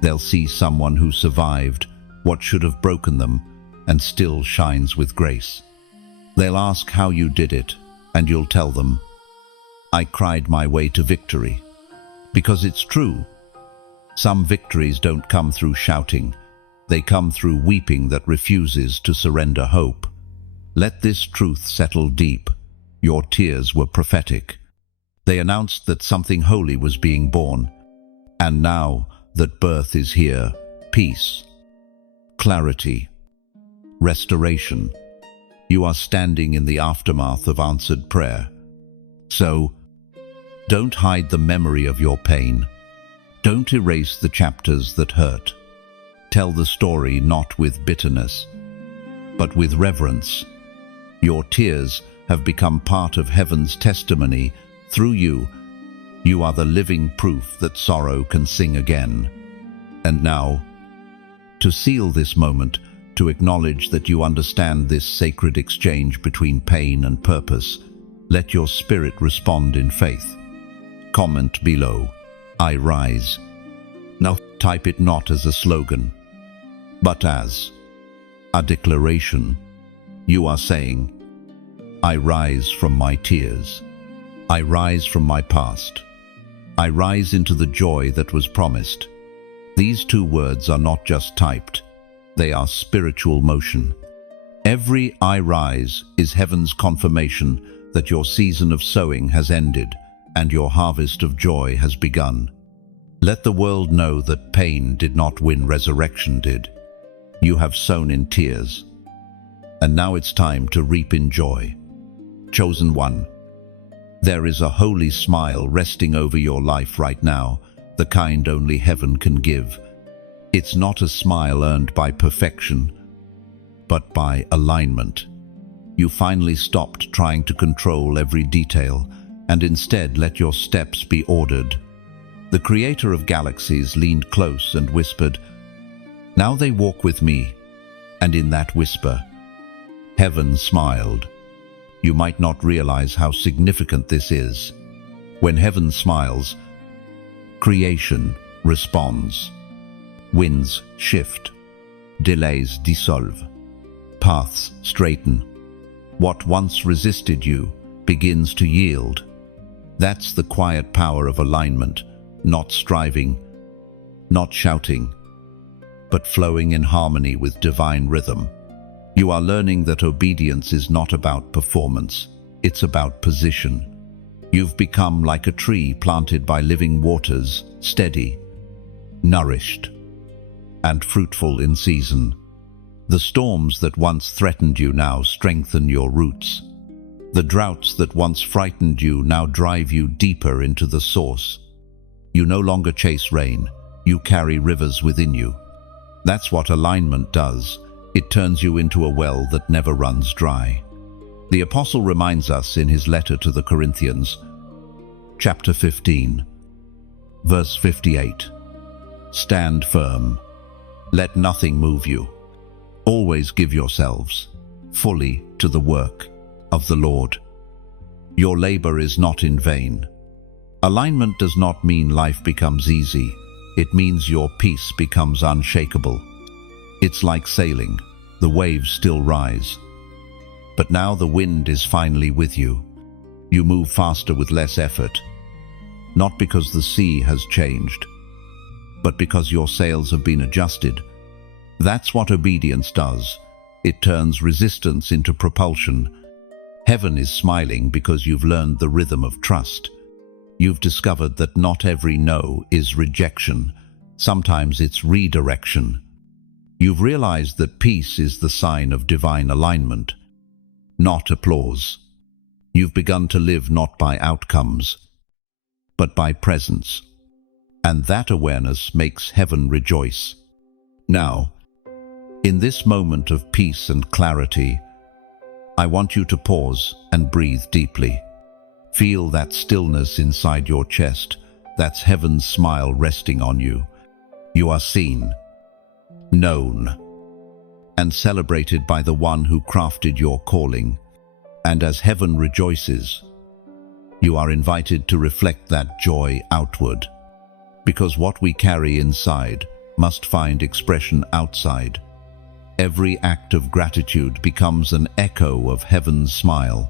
They'll see someone who survived what should have broken them and still shines with grace. They'll ask how you did it, and you'll tell them, I cried my way to victory. Because it's true. Some victories don't come through shouting. They come through weeping that refuses to surrender hope. Let this truth settle deep. Your tears were prophetic. They announced that something holy was being born. And now that birth is here, peace, clarity, restoration. You are standing in the aftermath of answered prayer. So, don't hide the memory of your pain. Don't erase the chapters that hurt. Tell the story not with bitterness, but with reverence. Your tears have become part of heaven's testimony. Through you, you are the living proof that sorrow can sing again. And now, to seal this moment, to acknowledge that you understand this sacred exchange between pain and purpose, let your spirit respond in faith. Comment below, I rise. Now type it not as a slogan, but as a declaration. You are saying, I rise from my tears. I rise from my past. I rise into the joy that was promised. These two words are not just typed, they are spiritual motion. Every I rise is heaven's confirmation that your season of sowing has ended and your harvest of joy has begun. Let the world know that pain did not win, resurrection did. You have sown in tears, and now it's time to reap in joy. Chosen one, there is a holy smile resting over your life right now, the kind only heaven can give. It's not a smile earned by perfection, but by alignment. You finally stopped trying to control every detail, and instead let your steps be ordered. The creator of galaxies leaned close and whispered, now they walk with me, and in that whisper, heaven smiled. You might not realize how significant this is. When heaven smiles, creation responds. Winds shift, delays dissolve, paths straighten. What once resisted you begins to yield. That's the quiet power of alignment, not striving, not shouting, but flowing in harmony with divine rhythm. You are learning that obedience is not about performance, it's about position. You've become like a tree planted by living waters, steady, nourished, and fruitful in season. The storms that once threatened you now strengthen your roots. The droughts that once frightened you now drive you deeper into the source. You no longer chase rain, you carry rivers within you. That's what alignment does. It turns you into a well that never runs dry. The apostle reminds us in his letter to the Corinthians, chapter 15, verse 58. Stand firm. Let nothing move you. Always give yourselves fully to the work of the Lord. Your labor is not in vain. Alignment does not mean life becomes easy. It means your peace becomes unshakable. It's like sailing. The waves still rise. But now the wind is finally with you. You move faster with less effort. Not because the sea has changed, but because your sails have been adjusted. That's what obedience does. It turns resistance into propulsion. Heaven is smiling because you've learned the rhythm of trust. You've discovered that not every no is rejection. Sometimes it's redirection. You've realized that peace is the sign of divine alignment, not applause. You've begun to live not by outcomes, but by presence. And that awareness makes heaven rejoice. Now, in this moment of peace and clarity, I want you to pause and breathe deeply. Feel that stillness inside your chest. That's heaven's smile resting on you. You are seen, known, and celebrated by the one who crafted your calling. And as heaven rejoices, you are invited to reflect that joy outward. Because what we carry inside must find expression outside. Every act of gratitude becomes an echo of heaven's smile.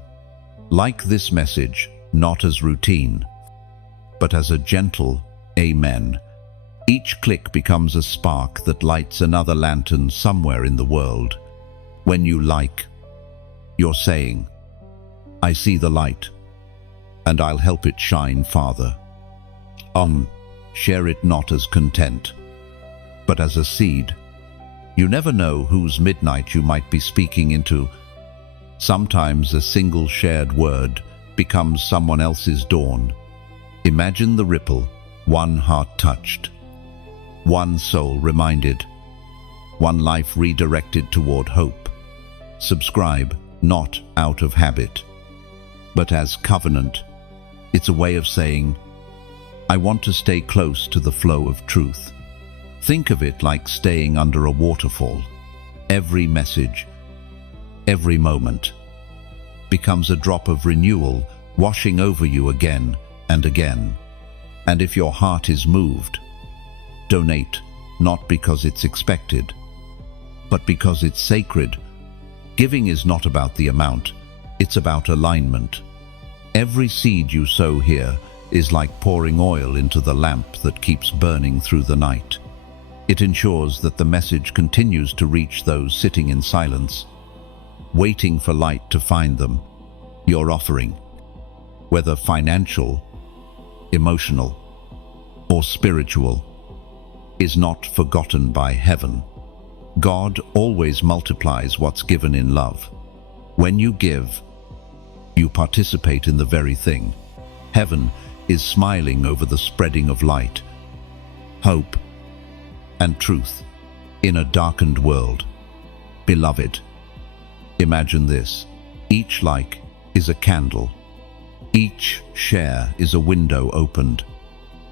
Like this message, not as routine, but as a gentle amen. Each click becomes a spark that lights another lantern somewhere in the world. When you like, you're saying, I see the light, and I'll help it shine farther. Share it not as content, but as a seed. You never know whose midnight you might be speaking into. Sometimes a single shared word becomes someone else's dawn. Imagine the ripple, one heart touched, one soul reminded, one life redirected toward hope. Subscribe, not out of habit, but as covenant. It's a way of saying, I want to stay close to the flow of truth. Think of it like staying under a waterfall. Every message, every moment, becomes a drop of renewal, washing over you again and again. And if your heart is moved, donate, not because it's expected, but because it's sacred. Giving is not about the amount, it's about alignment. Every seed you sow here is like pouring oil into the lamp that keeps burning through the night. It ensures that the message continues to reach those sitting in silence, waiting for light to find them. Your offering, whether financial, emotional, or spiritual, is not forgotten by heaven. God always multiplies what's given in love. When you give, you participate in the very thing. Heaven is smiling over the spreading of light, hope, and truth in a darkened world. Beloved, imagine this. Each like is a candle. Each share is a window opened.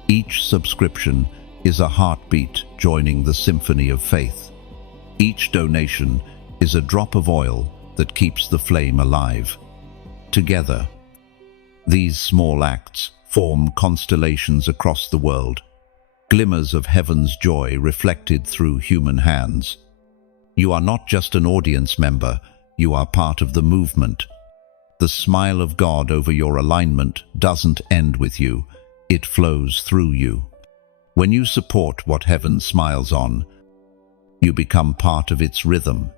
Each subscription is a heartbeat joining the symphony of faith. Each donation is a drop of oil that keeps the flame alive. Together, these small acts form constellations across the world, glimmers of heaven's joy reflected through human hands. You are not just an audience member, you are part of the movement. The smile of God over your alignment doesn't end with you, it flows through you. When you support what heaven smiles on, you become part of its rhythm.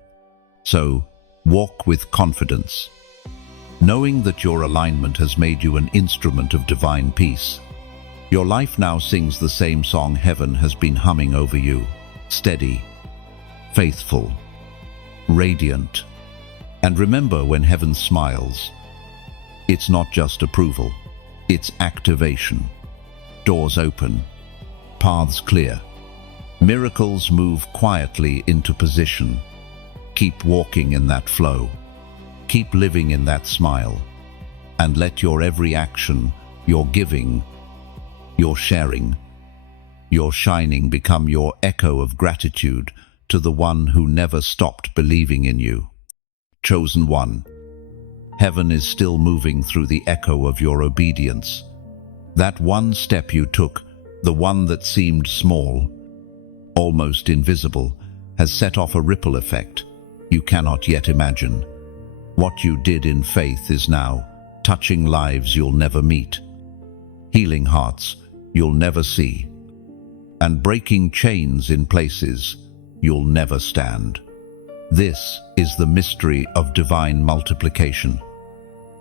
So, walk with confidence, knowing that your alignment has made you an instrument of divine peace. Your life now sings the same song heaven has been humming over you, steady, faithful, radiant. And remember, when heaven smiles, it's not just approval, it's activation. Doors open, paths clear. Miracles move quietly into position. Keep walking in that flow. Keep living in that smile. And let your every action, your giving, your sharing, your shining become your echo of gratitude to the one who never stopped believing in you. Chosen one, heaven is still moving through the echo of your obedience. That one step you took, the one that seemed small, almost invisible, has set off a ripple effect you cannot yet imagine. What you did in faith is now touching lives you'll never meet, healing hearts you'll never see, and breaking chains in places you'll never stand. This is the mystery of divine multiplication.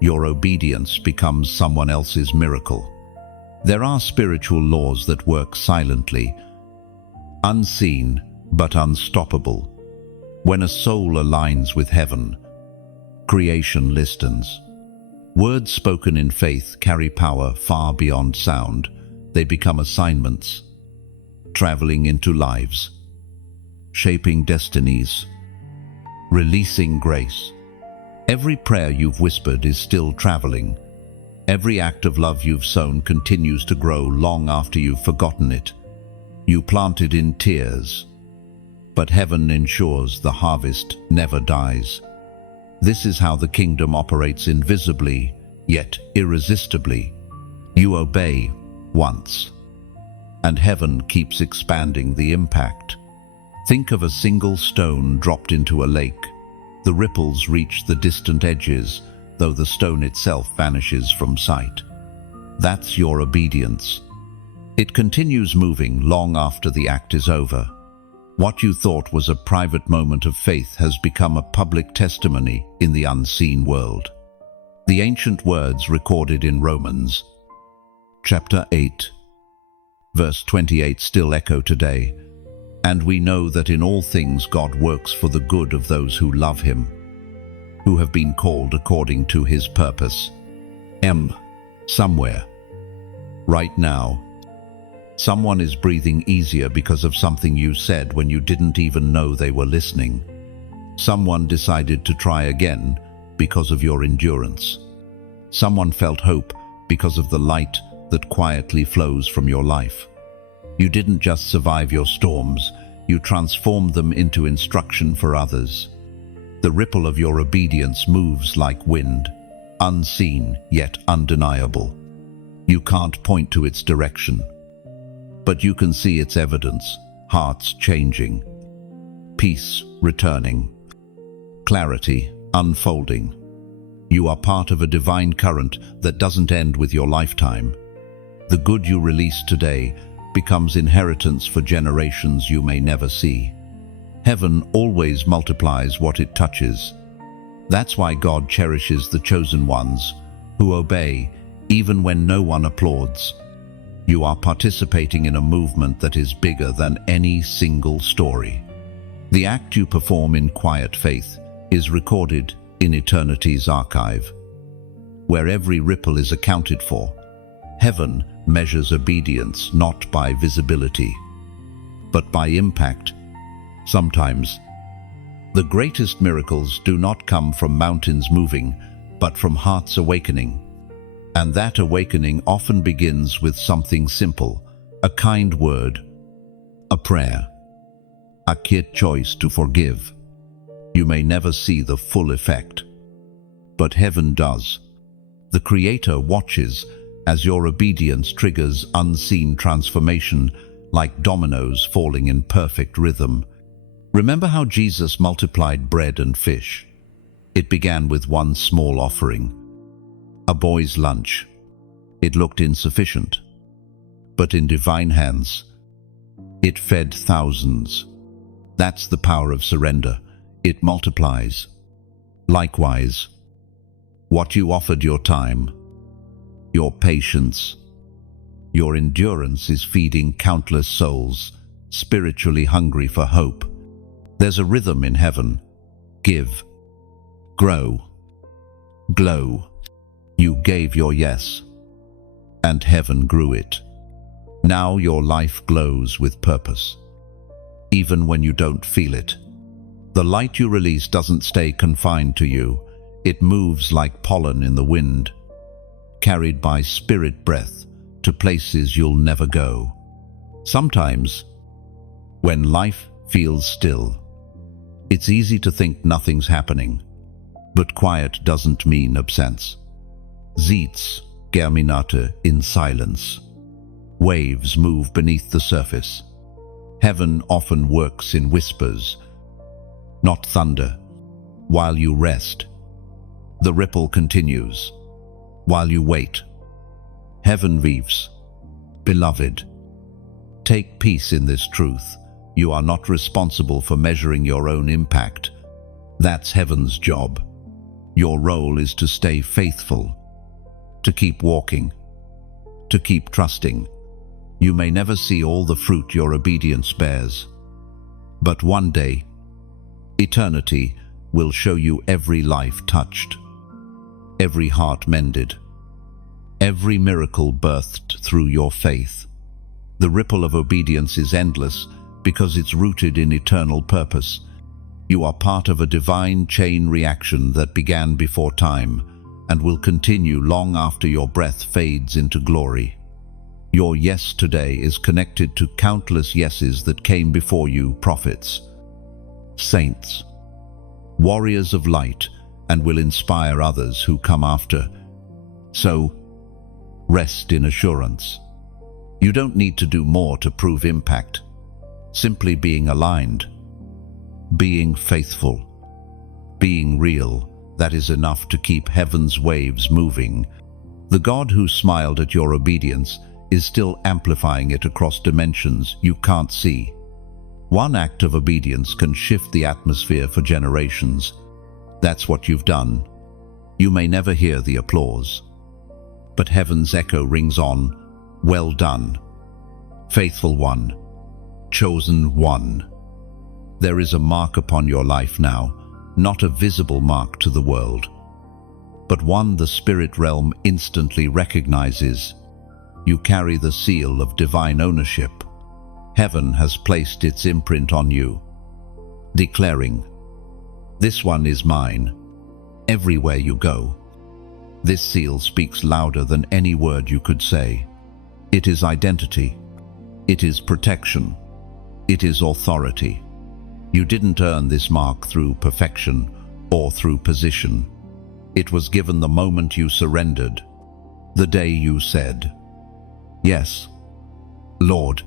Your obedience becomes someone else's miracle. There are spiritual laws that work silently, unseen but unstoppable. When a soul aligns with heaven, creation listens. Words spoken in faith carry power far beyond sound. They become assignments, traveling into lives, shaping destinies, releasing grace. Every prayer you've whispered is still traveling. Every act of love you've sown continues to grow long after you've forgotten it. You planted in tears, but heaven ensures the harvest never dies. This is how the kingdom operates invisibly, yet irresistibly. You obey once, and heaven keeps expanding the impact. Think of a single stone dropped into a lake. The ripples reach the distant edges, though the stone itself vanishes from sight. That's your obedience. It continues moving long after the act is over. What you thought was a private moment of faith has become a public testimony in the unseen world. The ancient words recorded in Romans, chapter 8, verse 28 still echo today. And we know that in all things God works for the good of those who love Him, who have been called according to His purpose. Somewhere, right now, someone is breathing easier because of something you said when you didn't even know they were listening. Someone decided to try again because of your endurance. Someone felt hope because of the light that quietly flows from your life. You didn't just survive your storms, you transformed them into instruction for others. The ripple of your obedience moves like wind, unseen yet undeniable. You can't point to its direction, but you can see its evidence: hearts changing, peace returning, clarity unfolding. You are part of a divine current that doesn't end with your lifetime. The good you release today becomes inheritance for generations you may never see. Heaven always multiplies what it touches. That's why God cherishes the chosen ones who obey even when no one applauds. You are participating in a movement that is bigger than any single story. The act you perform in quiet faith is recorded in eternity's archive. Where every ripple is accounted for, heaven measures obedience not by visibility, but by impact. Sometimes, the greatest miracles do not come from mountains moving, but from hearts awakening. And that awakening often begins with something simple: a kind word, a prayer, a quiet choice to forgive. You may never see the full effect, but heaven does. The Creator watches as your obedience triggers unseen transformation, like dominoes falling in perfect rhythm. Remember how Jesus multiplied bread and fish? It began with one small offering, a boy's lunch. It looked insufficient, but in divine hands, it fed thousands. That's the power of surrender. It multiplies. Likewise, what you offered, your time, your patience, your endurance, is feeding countless souls, spiritually hungry for hope. There's a rhythm in heaven. give, grow, glow. You gave your yes, and heaven grew it. Now your life glows with purpose, even when you don't feel it. The light you release doesn't stay confined to you. It moves like pollen in the wind, carried by spirit breath to places you'll never go. Sometimes, when life feels still, it's easy to think nothing's happening, but quiet doesn't mean absence. Sitz germinate in silence. Waves move beneath the surface. Heaven often works in whispers, not thunder. While you rest, the ripple continues. While you wait, heaven weaves. Beloved, take peace in this truth. You are not responsible for measuring your own impact. That's heaven's job. Your role is to stay faithful, to keep walking, to keep trusting. You may never see all the fruit your obedience bears, but one day, eternity will show you every life touched, every heart mended, every miracle birthed through your faith. The ripple of obedience is endless because it's rooted in eternal purpose. You are part of a divine chain reaction that began before time and will continue long after your breath fades into glory. Your yes today is connected to countless yeses that came before you, prophets, saints, warriors of light, and will inspire others who come after. So, rest in assurance. You don't need to do more to prove impact. Simply being aligned, being faithful, being real, that is enough to keep heaven's waves moving. The God who smiled at your obedience is still amplifying it across dimensions you can't see. One act of obedience can shift the atmosphere for generations. That's what you've done. You may never hear the applause, but heaven's echo rings on. Well done, faithful one, chosen one. There is a mark upon your life now, not a visible mark to the world, but one the spirit realm instantly recognizes. You carry the seal of divine ownership. Heaven has placed its imprint on you, declaring, "This one is mine." Everywhere you go, this seal speaks louder than any word you could say. It is identity. It is protection. It is authority. You didn't earn this mark through perfection or through position. It was given the moment you surrendered, the day you said, "Yes, Lord."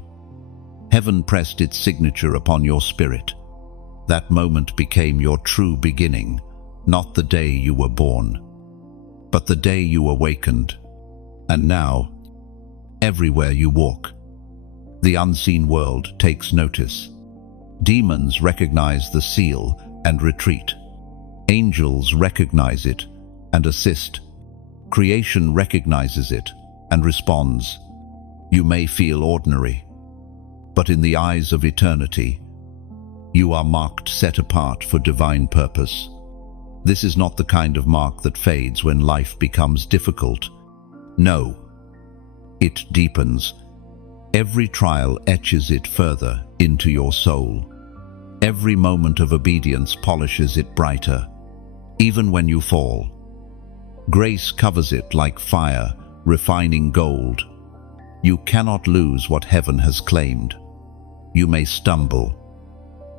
Heaven pressed its signature upon your spirit. That moment became your true beginning, not the day you were born, but the day you awakened. And now, everywhere you walk, the unseen world takes notice. Demons recognize the seal and retreat. Angels recognize it and assist. Creation recognizes it and responds. You may feel ordinary, but in the eyes of eternity, you are marked, set apart for divine purpose. This is not the kind of mark that fades when life becomes difficult. No, it deepens. Every trial etches it further into your soul. Every moment of obedience polishes it brighter. Even when you fall, grace covers it like fire, refining gold. You cannot lose what heaven has claimed. You may stumble,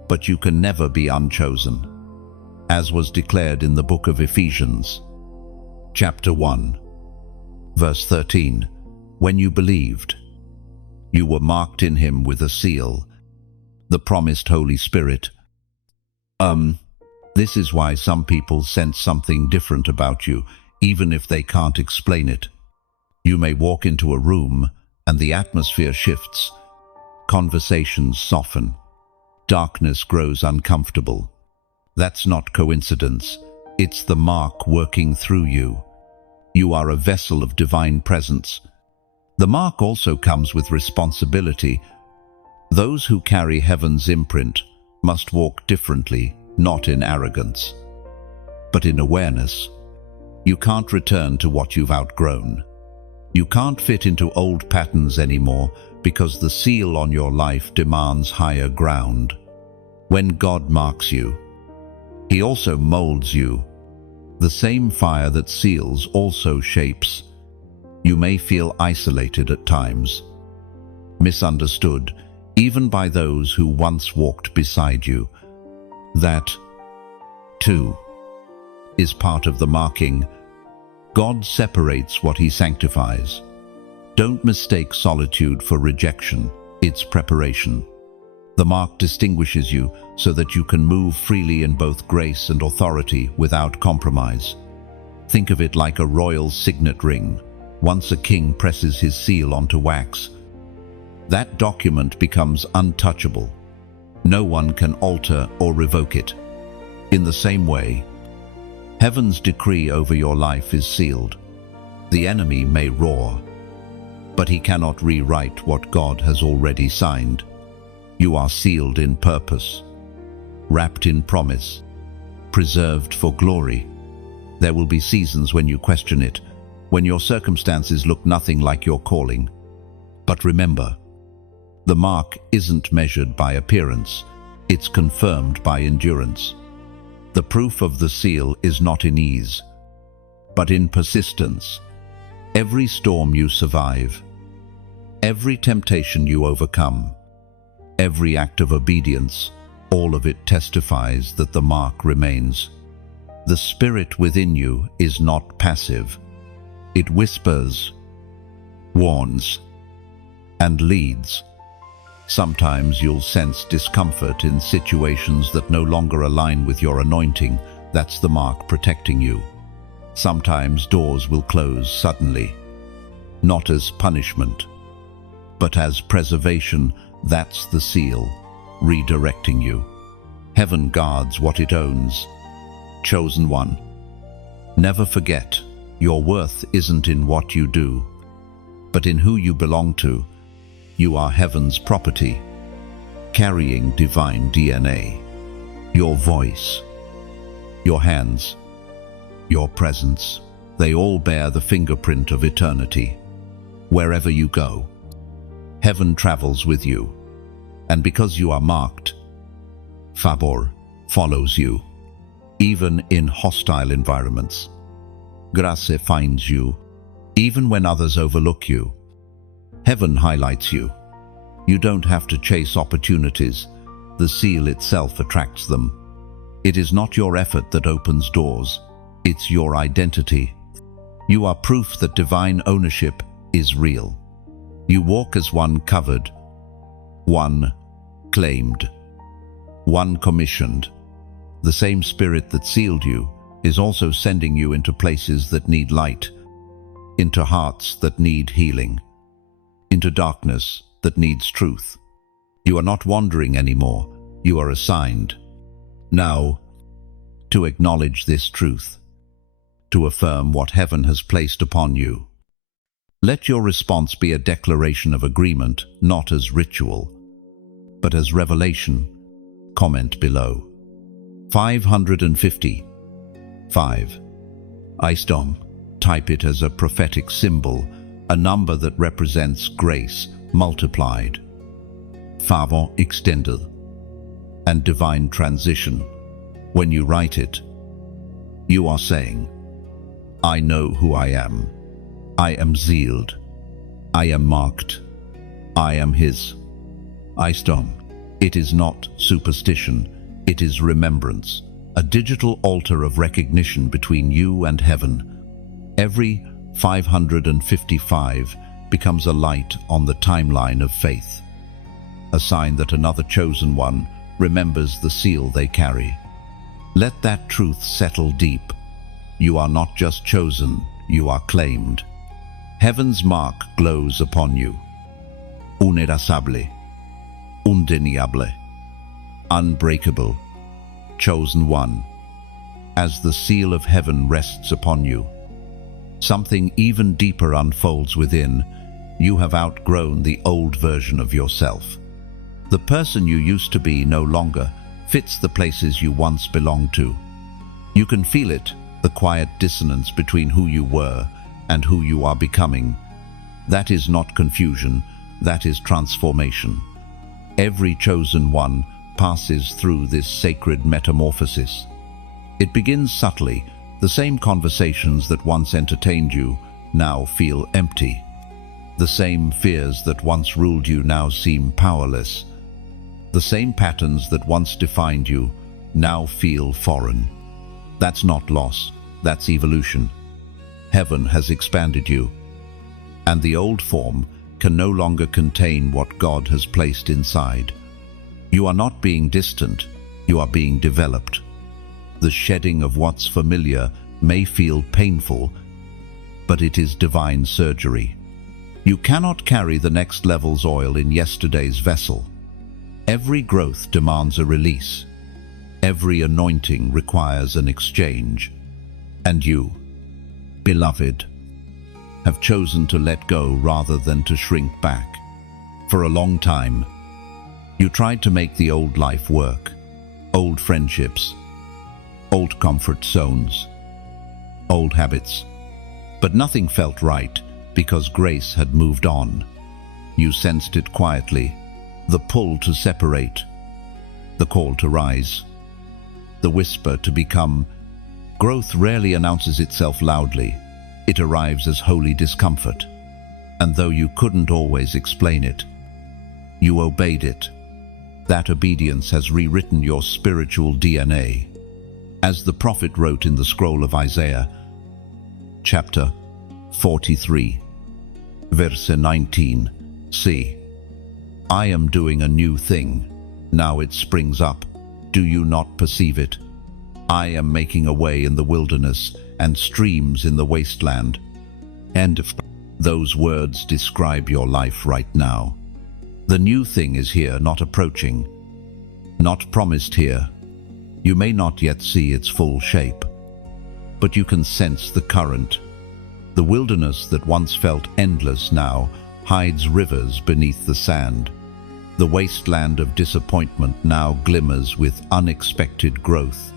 but you can never be unchosen, as was declared in the book of Ephesians, chapter 1, verse 13. When you believed, you were marked in him with a seal, the promised Holy Spirit. This is why some people sense something different about you, even if they can't explain it. You may walk into a room and the atmosphere shifts. Conversations soften. Darkness grows uncomfortable. That's not coincidence. It's the mark working through you. You are a vessel of divine presence. The mark also comes with responsibility. Those who carry heaven's imprint must walk differently, not in arrogance, but in awareness. You can't return to what you've outgrown. You can't fit into old patterns anymore because the seal on your life demands higher ground. When God marks you, He also molds you. The same fire that seals also shapes. You may feel isolated at times, misunderstood, even by those who once walked beside you. That, too, is part of the marking. God separates what He sanctifies. Don't mistake solitude for rejection. It's preparation. The mark distinguishes you so that you can move freely in both grace and authority without compromise. Think of it like a royal signet ring. Once a king presses his seal onto wax, that document becomes untouchable. No one can alter or revoke it. In the same way, heaven's decree over your life is sealed. The enemy may roar, but he cannot rewrite what God has already signed. You are sealed in purpose, wrapped in promise, preserved for glory. There will be seasons when you question it, when your circumstances look nothing like your calling. But remember, the mark isn't measured by appearance, it's confirmed by endurance. The proof of the seal is not in ease, but in persistence. Every storm you survive, every temptation you overcome, every act of obedience, all of it testifies that the mark remains. The spirit within you is not passive. It whispers, warns, and leads. Sometimes you'll sense discomfort in situations that no longer align with your anointing. That's the mark protecting you. Sometimes doors will close suddenly, not as punishment, but as preservation. That's the seal, redirecting you. Heaven guards what it owns. Chosen one, never forget, your worth isn't in what you do, but in who you belong to. You are heaven's property, carrying divine DNA. Your voice, your hands, your presence, they all bear the fingerprint of eternity. Wherever you go, heaven travels with you. And because you are marked, favor follows you, even in hostile environments. Grace finds you, even when others overlook you. Heaven highlights you. You don't have to chase opportunities. The seal itself attracts them. It is not your effort that opens doors. It's your identity. You are proof that divine ownership is real. You walk as one covered, one claimed, one commissioned. The same spirit that sealed you is also sending you into places that need light, into hearts that need healing, into darkness that needs truth. You are not wandering anymore. You are assigned. Now, to acknowledge this truth, to affirm what heaven has placed upon you. Let your response be a declaration of agreement, not as ritual, but as revelation. Comment below. 550. 5. Istom. Type it as a prophetic symbol, a number that represents grace multiplied, favor extended, and divine transition. When you write it, you are saying, I know who I am. I am sealed. I am marked. I am His. Istom. It is not superstition, it is remembrance, a digital altar of recognition between you and heaven. Every 555 becomes a light on the timeline of faith, a sign that another chosen one remembers the seal they carry. Let that truth settle deep. You are not just chosen, you are claimed. Heaven's mark glows upon you. Inerasable, undeniable, unbreakable, chosen one. As the seal of heaven rests upon you, something even deeper unfolds within. You have outgrown the old version of yourself. The person you used to be no longer fits the places you once belonged to. You can feel it, the quiet dissonance between who you were and who you are becoming. That is not confusion, that is transformation. Every chosen one passes through this sacred metamorphosis. It begins subtly. The same conversations that once entertained you now feel empty. The same fears that once ruled you now seem powerless. The same patterns that once defined you now feel foreign. That's not loss, that's evolution. Heaven has expanded you, and the old form can no longer contain what God has placed inside. You are not being distant, you are being developed. The shedding of what's familiar may feel painful, but it is divine surgery. You cannot carry the next level's oil in yesterday's vessel. Every growth demands a release. Every anointing requires an exchange. And you, beloved, have chosen to let go rather than to shrink back. For a long time, you tried to make the old life work. Old friendships, old comfort zones, old habits. But nothing felt right because grace had moved on. You sensed it quietly, the pull to separate, the call to rise, the whisper to become. Growth rarely announces itself loudly. It arrives as holy discomfort. And though you couldn't always explain it, you obeyed it. That obedience has rewritten your spiritual DNA. As the prophet wrote in the scroll of Isaiah, chapter 43, verse 19, "See, I am doing a new thing. Now it springs up. Do you not perceive it? I am making a way in the wilderness and streams in the wasteland." And those words describe your life right now. The new thing is here, not approaching, not promised here. You may not yet see its full shape, but you can sense the current. The wilderness that once felt endless now hides rivers beneath the sand. The wasteland of disappointment now glimmers with unexpected growth.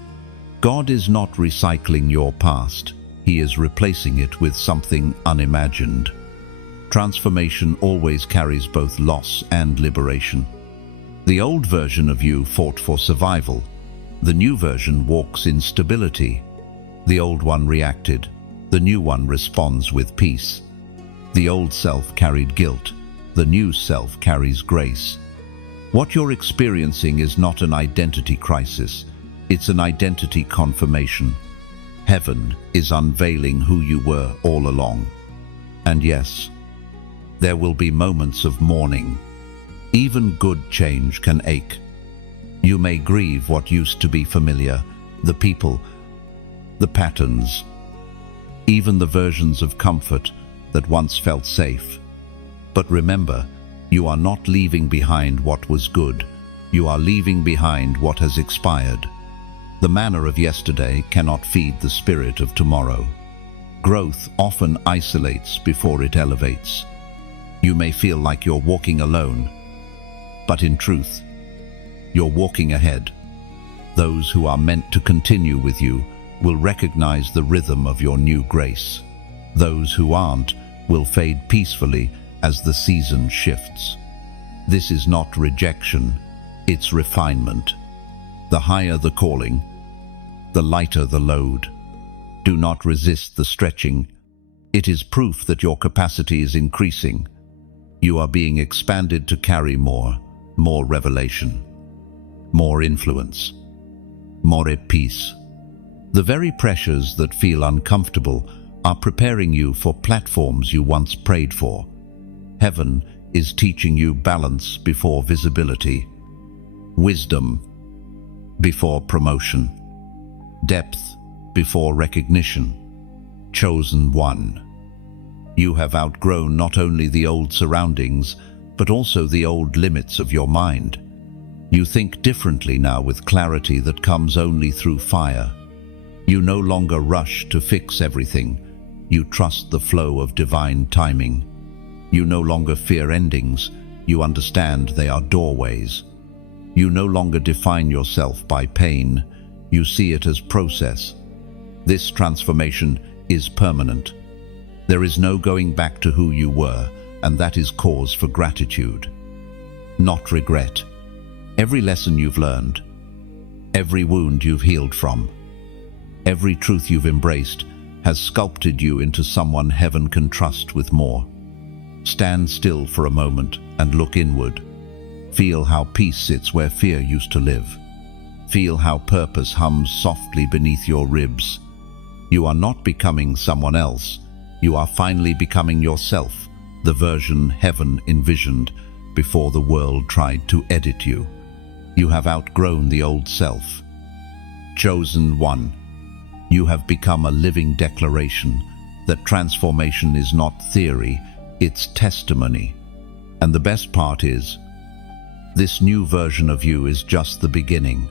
God is not recycling your past. He is replacing it with something unimagined. Transformation always carries both loss and liberation. The old version of you fought for survival. The new version walks in stability. The old one reacted. The new one responds with peace. The old self carried guilt. The new self carries grace. What you're experiencing is not an identity crisis. It's an identity confirmation. Heaven is unveiling who you were all along. And yes, there will be moments of mourning. Even good change can ache. You may grieve what used to be familiar, the people, the patterns, even the versions of comfort that once felt safe. But remember, you are not leaving behind what was good. You are leaving behind what has expired. The manna of yesterday cannot feed the spirit of tomorrow. Growth often isolates before it elevates. You may feel like you're walking alone, but in truth, you're walking ahead. Those who are meant to continue with you will recognize the rhythm of your new grace. Those who aren't will fade peacefully as the season shifts. This is not rejection, it's refinement. The higher the calling, the lighter the load. Do not resist the stretching. It is proof that your capacity is increasing. You are being expanded to carry more revelation, more influence, more peace. The very pressures that feel uncomfortable are preparing you for platforms you once prayed for. Heaven is teaching you balance before visibility, wisdom before promotion, depth before recognition. Chosen one. You have outgrown not only the old surroundings, but also the old limits of your mind. You think differently now with clarity that comes only through fire. You no longer rush to fix everything. You trust the flow of divine timing. You no longer fear endings. You understand they are doorways. You no longer define yourself by pain, you see it as process. This transformation is permanent. There is no going back to who you were, and that is cause for gratitude, not regret. Every lesson you've learned, every wound you've healed from, every truth you've embraced has sculpted you into someone heaven can trust with more. Stand still for a moment and look inward. Feel how peace sits where fear used to live. Feel how purpose hums softly beneath your ribs. You are not becoming someone else. You are finally becoming yourself, the version heaven envisioned before the world tried to edit you. You have outgrown the old self. Chosen one, you have become a living declaration that transformation is not theory, it's testimony. And the best part is, this new version of you is just the beginning.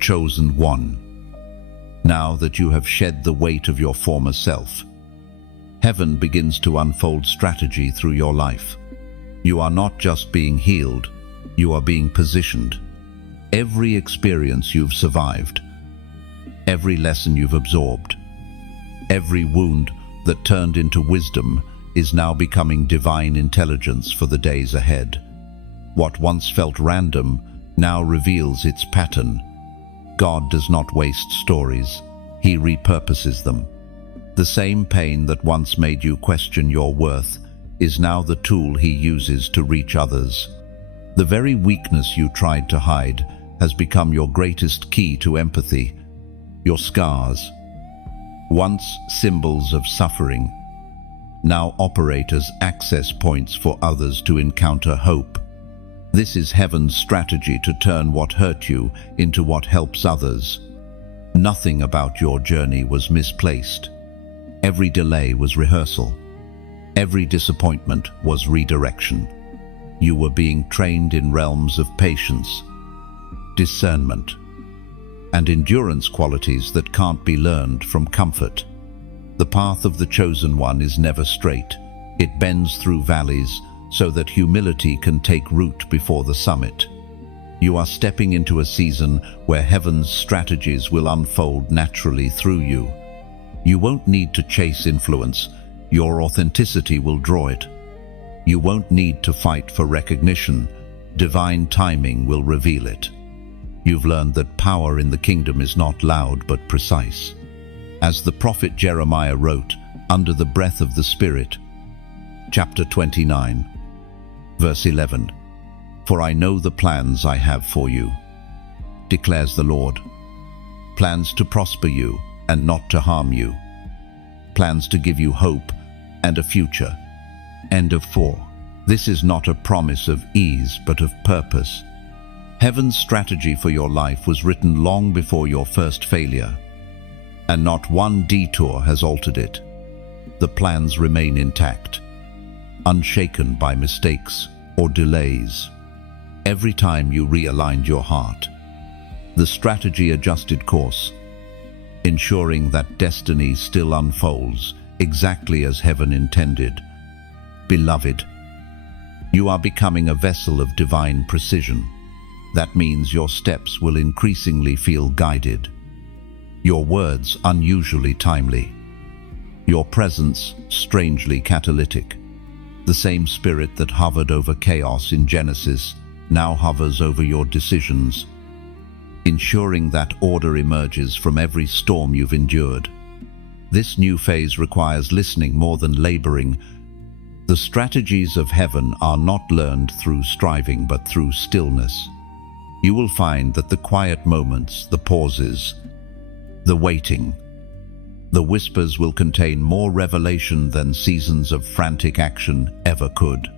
Chosen one. Now that you have shed the weight of your former self, heaven begins to unfold strategy through your life. You are not just being healed, you are being positioned. Every experience you've survived, every lesson you've absorbed, every wound that turned into wisdom is now becoming divine intelligence for the days ahead. What once felt random now reveals its pattern. God does not waste stories, He repurposes them. The same pain that once made you question your worth is now the tool He uses to reach others. The very weakness you tried to hide has become your greatest key to empathy. Your scars, once symbols of suffering, now operate as access points for others to encounter hope. This is heaven's strategy to turn what hurt you into what helps others. Nothing about your journey was misplaced. Every delay was rehearsal. Every disappointment was redirection. You were being trained in realms of patience, discernment, and endurance, qualities that can't be learned from comfort. The path of the chosen one is never straight. It bends through valleys so that humility can take root before the summit. You are stepping into a season where heaven's strategies will unfold naturally through you. You won't need to chase influence. Your authenticity will draw it. You won't need to fight for recognition. Divine timing will reveal it. You've learned that power in the kingdom is not loud but precise. As the prophet Jeremiah wrote, under the breath of the Spirit, chapter 29, verse 11, "For I know the plans I have for you, declares the Lord, plans to prosper you and not to harm you, plans to give you hope and a future." End of 4. This is not a promise of ease but of purpose. Heaven's strategy for your life was written long before your first failure, and not one detour has altered it. The plans remain intact, unshaken by mistakes or delays. Every time you realigned your heart, the strategy adjusted course, ensuring that destiny still unfolds exactly as heaven intended. Beloved, you are becoming a vessel of divine precision. That means your steps will increasingly feel guided, your words unusually timely, your presence strangely catalytic. The same spirit that hovered over chaos in Genesis now hovers over your decisions, ensuring that order emerges from every storm you've endured. This new phase requires listening more than laboring. The strategies of heaven are not learned through striving but through stillness. You will find that the quiet moments, the pauses, the waiting, the whispers will contain more revelation than seasons of frantic action ever could.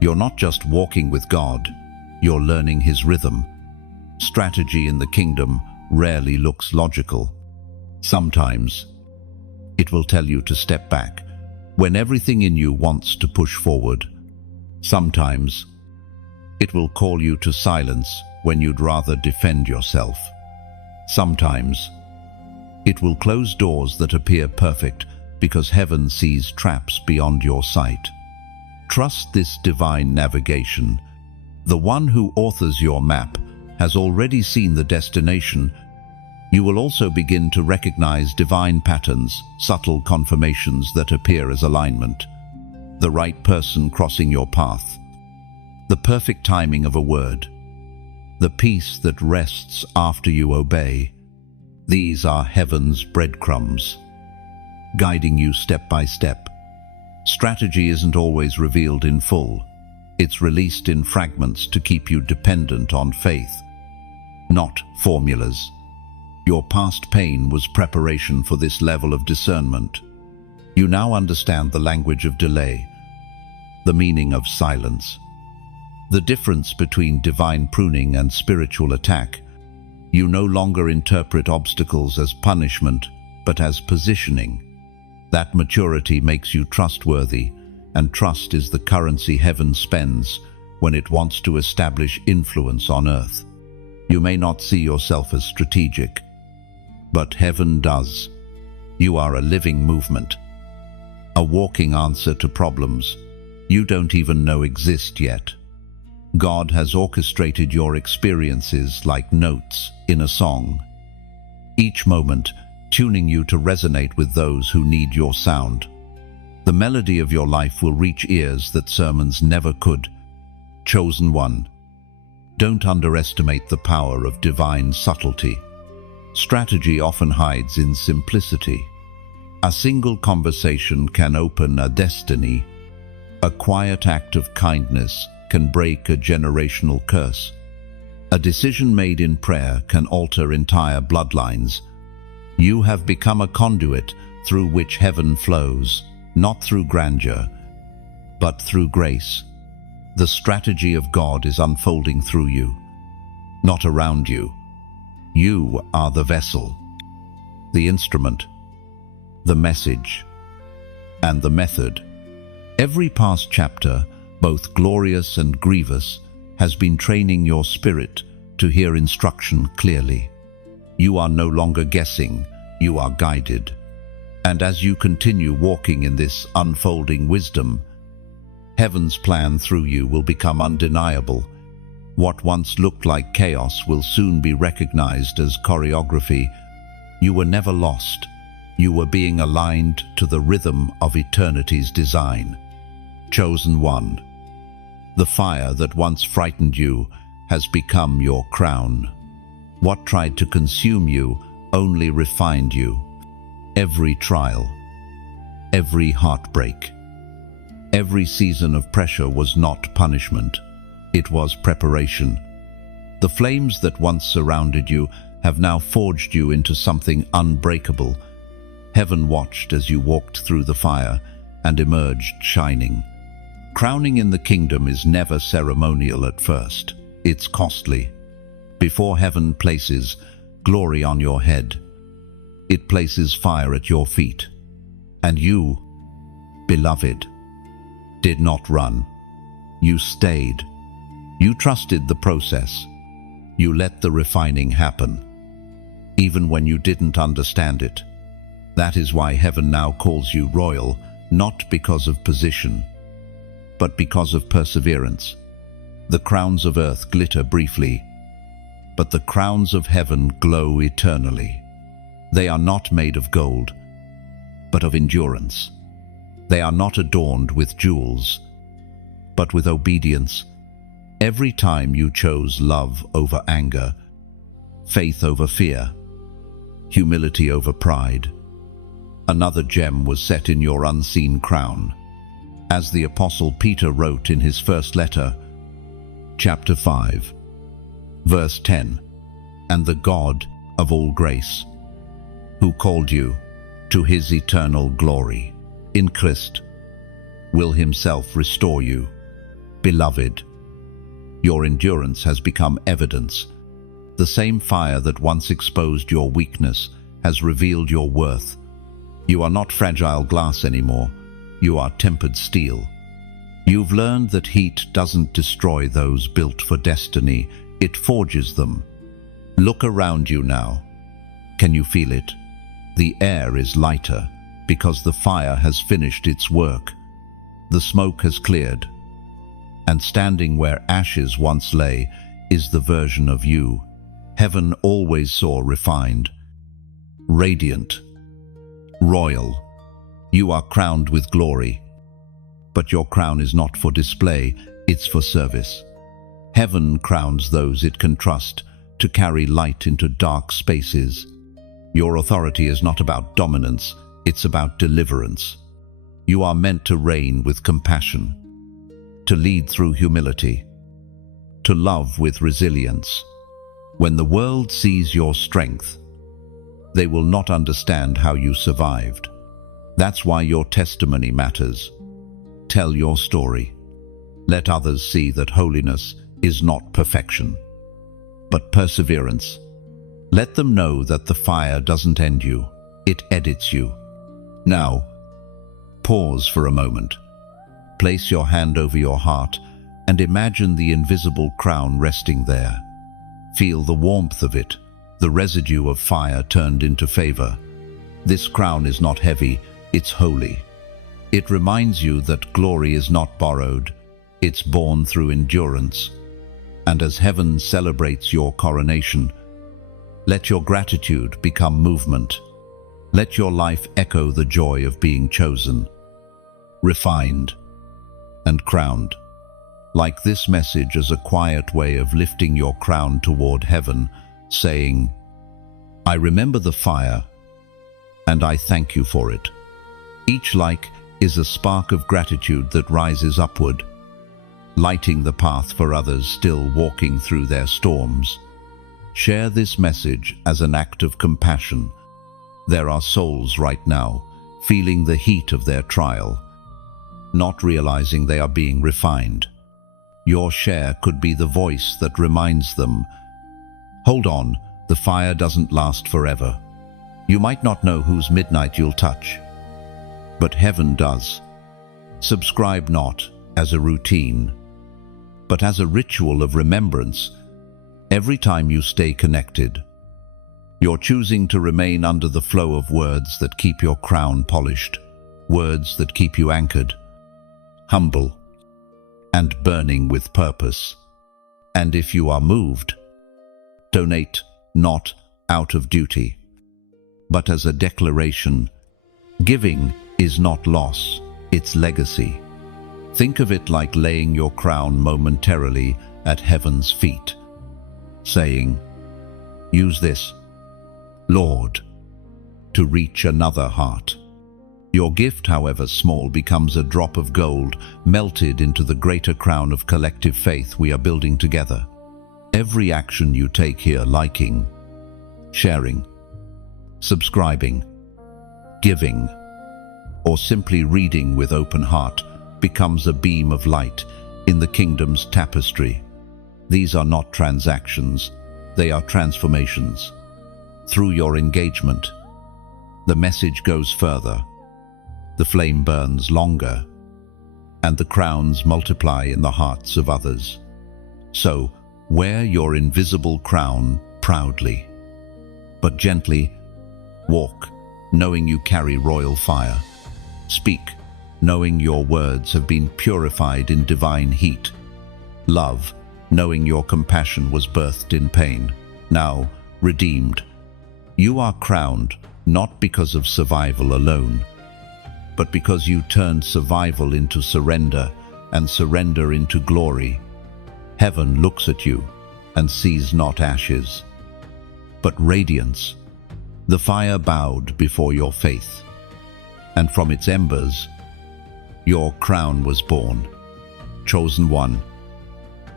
You're not just walking with God, you're learning His rhythm. Strategy in the kingdom rarely looks logical. Sometimes it will tell you to step back when everything in you wants to push forward. Sometimes it will call you to silence when you'd rather defend yourself. Sometimes it will close doors that appear perfect because heaven sees traps beyond your sight. Trust this divine navigation. The one who authors your map has already seen the destination, you will also begin to recognize divine patterns, subtle confirmations that appear as alignment, the right person crossing your path, the perfect timing of a word, the peace that rests after you obey. These are heaven's breadcrumbs, guiding you step by step. Strategy isn't always revealed in full. It's released in fragments to keep you dependent on faith, not formulas. Your past pain was preparation for this level of discernment. You now understand the language of delay, the meaning of silence, the difference between divine pruning and spiritual attack. You no longer interpret obstacles as punishment, but as positioning. That maturity makes you trustworthy, and trust is the currency heaven spends when it wants to establish influence on earth. You may not see yourself as strategic, but heaven does. You are a living movement, a walking answer to problems you don't even know exist yet. God has orchestrated your experiences like notes in a song, each moment tuning you to resonate with those who need your sound. The melody of your life will reach ears that sermons never could. Chosen one, don't underestimate the power of divine subtlety. Strategy often hides in simplicity. A single conversation can open a destiny. A quiet act of kindness can break a generational curse. A decision made in prayer can alter entire bloodlines. You have become a conduit through which heaven flows, not through grandeur, but through grace. The strategy of God is unfolding through you, not around you. You are the vessel, the instrument, the message, and the method. Every past chapter, both glorious and grievous, has been training your spirit to hear instruction clearly. You are no longer guessing, you are guided. And as you continue walking in this unfolding wisdom, heaven's plan through you will become undeniable. What once looked like chaos will soon be recognized as choreography. You were never lost. You were being aligned to the rhythm of eternity's design. Chosen one. The fire that once frightened you has become your crown. What tried to consume you only refined you. Every trial, every heartbreak, every season of pressure was not punishment. It was preparation. The flames that once surrounded you have now forged you into something unbreakable. Heaven watched as you walked through the fire and emerged shining. Crowning in the kingdom is never ceremonial at first. It's costly. Before heaven places glory on your head, it places fire at your feet. And you, beloved, did not run. You stayed. You trusted the process. You let the refining happen, even when you didn't understand it. That is why heaven now calls you royal, not because of position, but because of perseverance. The crowns of earth glitter briefly, but the crowns of heaven glow eternally. They are not made of gold, but of endurance. They are not adorned with jewels, but with obedience. Every time you chose love over anger, faith over fear, humility over pride, another gem was set in your unseen crown. As the Apostle Peter wrote in his first letter, chapter 5, verse 10, "And the God of all grace, who called you to his eternal glory in Christ, will himself restore you." Beloved, your endurance has become evidence. The same fire that once exposed your weakness has revealed your worth. You are not fragile glass anymore. You are tempered steel. You've learned that heat doesn't destroy those built for destiny. It forges them. Look around you now. Can you feel it? The air is lighter because the fire has finished its work. The smoke has cleared, and standing where ashes once lay is the version of you heaven always saw refined, radiant, royal. You are crowned with glory, but your crown is not for display, it's for service. Heaven crowns those it can trust to carry light into dark spaces. Your authority is not about dominance, it's about deliverance. You are meant to reign with compassion, to lead through humility, to love with resilience. When the world sees your strength, they will not understand how you survived. That's why your testimony matters. Tell your story. Let others see that holiness is not perfection, but perseverance. Let them know that the fire doesn't end you, it edits you. Now, pause for a moment. Place your hand over your heart and imagine the invisible crown resting there. Feel the warmth of it, the residue of fire turned into favor. This crown is not heavy, it's holy. It reminds you that glory is not borrowed, it's born through endurance. And as heaven celebrates your coronation, let your gratitude become movement. Let your life echo the joy of being chosen, refined, and crowned. Like this message as a quiet way of lifting your crown toward heaven, saying, I remember the fire, and I thank you for it. Each like is a spark of gratitude that rises upward, lighting the path for others still walking through their storms. Share this message as an act of compassion. There are souls right now feeling the heat of their trial, not realizing they are being refined. Your share could be the voice that reminds them, hold on, the fire doesn't last forever. You might not know whose midnight you'll touch, but heaven does. Subscribe not as a routine, but as a ritual of remembrance. Every time you stay connected, you're choosing to remain under the flow of words that keep your crown polished, words that keep you anchored, humble, and burning with purpose. And if you are moved, donate not out of duty, but as a declaration. Giving is not loss, it's legacy. Think of it like laying your crown momentarily at heaven's feet, saying, use this, Lord, to reach another heart. Your gift, however small, becomes a drop of gold melted into the greater crown of collective faith we are building together. Every action you take here, liking, sharing, subscribing, giving, or simply reading with open heart, becomes a beam of light in the kingdom's tapestry. These are not transactions, they are transformations. Through your engagement, the message goes further, the flame burns longer, and the crowns multiply in the hearts of others. So, wear your invisible crown proudly, but gently. Walk, knowing you carry royal fire. Speak, knowing your words have been purified in divine heat. Love, knowing your compassion was birthed in pain, now redeemed. You are crowned not because of survival alone, but because you turned survival into surrender and surrender into glory. Heaven looks at you and sees not ashes, but radiance. The fire bowed before your faith, and from its embers, your crown was born. Chosen one,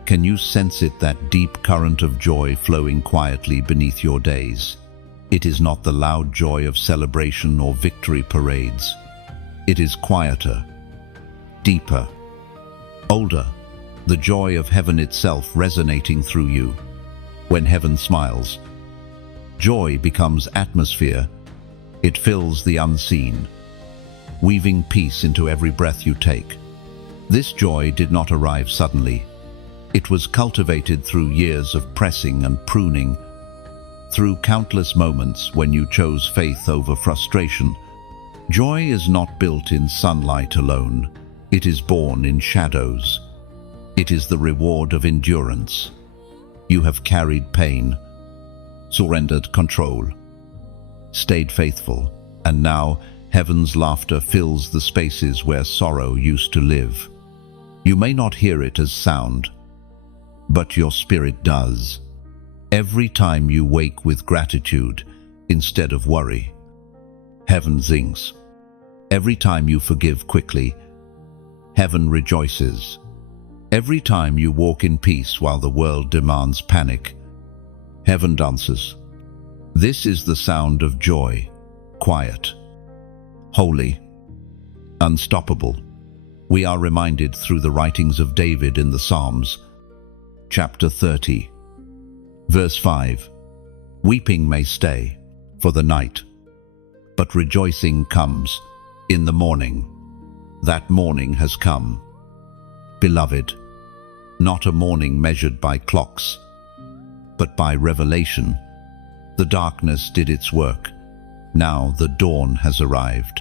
can you sense it, that deep current of joy flowing quietly beneath your days? It is not the loud joy of celebration or victory parades. It is quieter, deeper, older, the joy of heaven itself resonating through you. When heaven smiles, joy becomes atmosphere. It fills the unseen, weaving peace into every breath you take. This joy did not arrive suddenly. It was cultivated through years of pressing and pruning, through countless moments when you chose faith over frustration. Joy is not built in sunlight alone. It is born in shadows. It is the reward of endurance. You have carried pain, surrendered control, stayed faithful, and now heaven's laughter fills the spaces where sorrow used to live. You may not hear it as sound, but your spirit does. Every time you wake with gratitude instead of worry, heaven sings. Every time you forgive quickly, heaven rejoices. Every time you walk in peace while the world demands panic, heaven dances. This is the sound of joy, quiet, holy, unstoppable. We are reminded through the writings of David in the Psalms, chapter 30, verse 5. Weeping may stay for the night, but rejoicing comes in the morning. That morning has come. Beloved, not a morning measured by clocks, but by revelation. The darkness did its work. Now the dawn has arrived.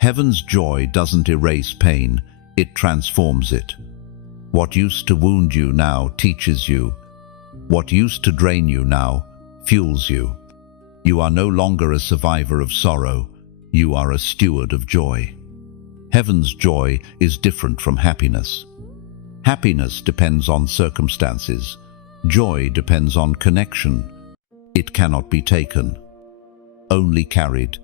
Heaven's joy doesn't erase pain, it transforms it. What used to wound you now teaches you. What used to drain you now fuels you. You are no longer a survivor of sorrow, you are a steward of joy. Heaven's joy is different from happiness. Happiness depends on circumstances. Joy depends on connection. It cannot be taken, only carried.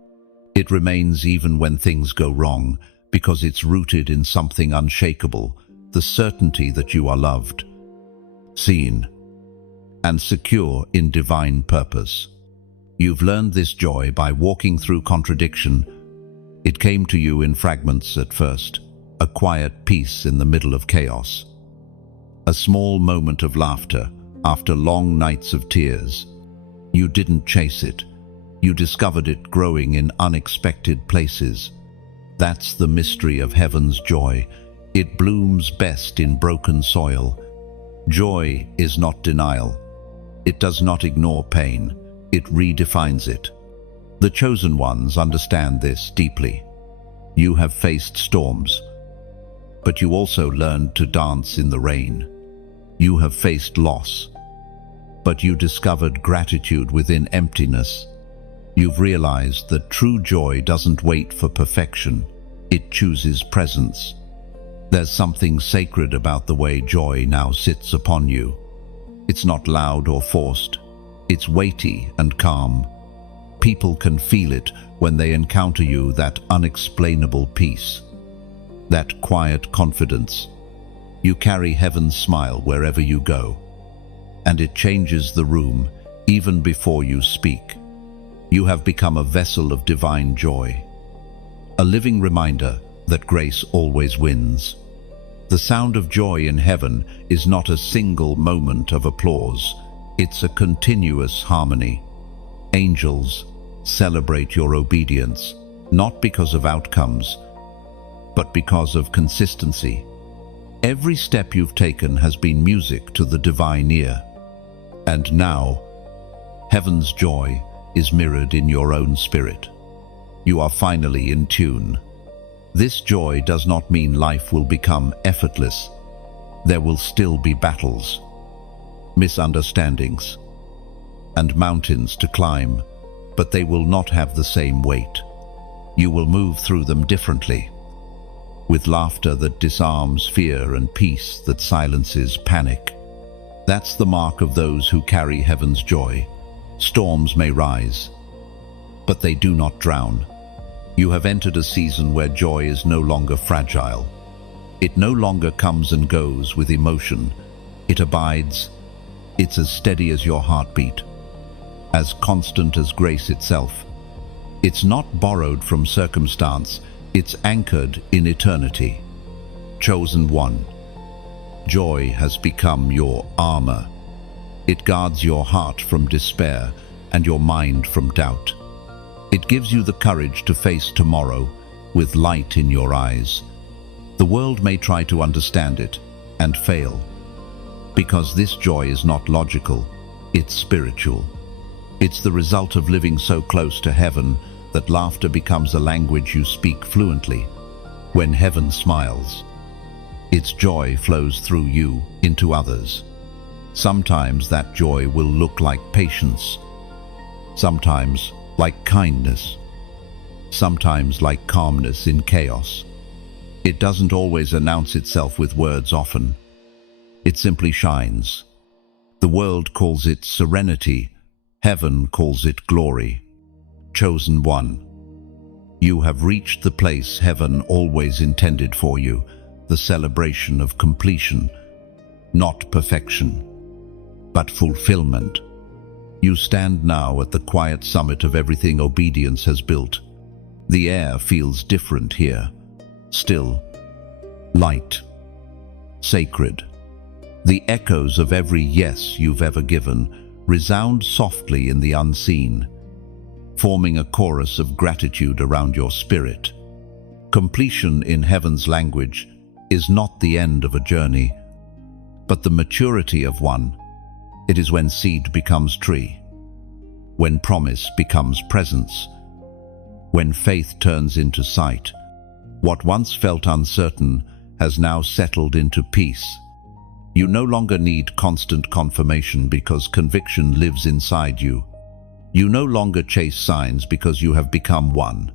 It remains even when things go wrong, because it's rooted in something unshakable, the certainty that you are loved, seen, and secure in divine purpose. You've learned this joy by walking through contradiction. It came to you in fragments at first, a quiet peace in the middle of chaos, a small moment of laughter after long nights of tears. You didn't chase it. You discovered it growing in unexpected places. That's the mystery of heaven's joy. It blooms best in broken soil. Joy is not denial. It does not ignore pain. It redefines it. The chosen ones understand this deeply. You have faced storms, but you also learned to dance in the rain. You have faced loss, but you discovered gratitude within emptiness. You've realized that true joy doesn't wait for perfection. It chooses presence. There's something sacred about the way joy now sits upon you. It's not loud or forced. It's weighty and calm. People can feel it when they encounter you, that unexplainable peace, that quiet confidence. You carry heaven's smile wherever you go, and it changes the room even before you speak. You have become a vessel of divine joy, a living reminder that grace always wins. The sound of joy in heaven is not a single moment of applause. It's a continuous harmony. Angels celebrate your obedience, not because of outcomes, but because of consistency. Every step you've taken has been music to the divine ear. And now, heaven's joy is mirrored in your own spirit. You are finally in tune. This joy does not mean life will become effortless. There will still be battles, misunderstandings, and mountains to climb, but they will not have the same weight. You will move through them differently, with laughter that disarms fear and peace that silences panic. That's the mark of those who carry heaven's joy. Storms may rise, but they do not drown. You have entered a season where joy is no longer fragile. It no longer comes and goes with emotion. It abides. It's as steady as your heartbeat, as constant as grace itself. It's not borrowed from circumstance. It's anchored in eternity. Chosen one. Joy has become your armor. It guards your heart from despair and your mind from doubt. It gives you the courage to face tomorrow with light in your eyes. The world may try to understand it and fail, because this joy is not logical, it's spiritual. It's the result of living so close to heaven that laughter becomes a language you speak fluently. When heaven smiles, its joy flows through you into others. Sometimes that joy will look like patience, sometimes like kindness, sometimes like calmness in chaos. It doesn't always announce itself with words often. It simply shines. The world calls it serenity, heaven calls it glory. Chosen one, you have reached the place heaven always intended for you, the celebration of completion, not perfection, but fulfillment. You stand now at the quiet summit of everything obedience has built. The air feels different here, still, light, sacred. The echoes of every yes you've ever given resound softly in the unseen, forming a chorus of gratitude around your spirit. Completion in heaven's language is not the end of a journey, but the maturity of one. It is when seed becomes tree, when promise becomes presence, when faith turns into sight. What once felt uncertain has now settled into peace. You no longer need constant confirmation because conviction lives inside you. You no longer chase signs because you have become one.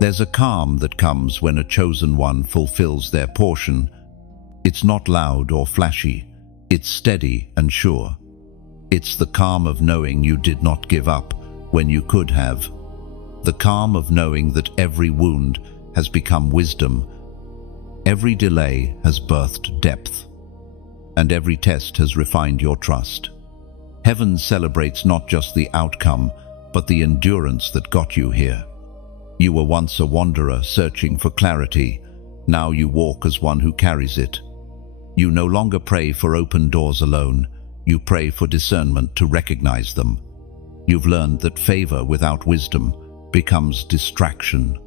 There's a calm that comes when a chosen one fulfills their portion. It's not loud or flashy. It's steady and sure. It's the calm of knowing you did not give up when you could have. The calm of knowing that every wound has become wisdom. Every delay has birthed depth. And every test has refined your trust. Heaven celebrates not just the outcome, but the endurance that got you here. You were once a wanderer searching for clarity. Now you walk as one who carries it. You no longer pray for open doors alone. You pray for discernment to recognize them. You've learned that favor without wisdom becomes distraction,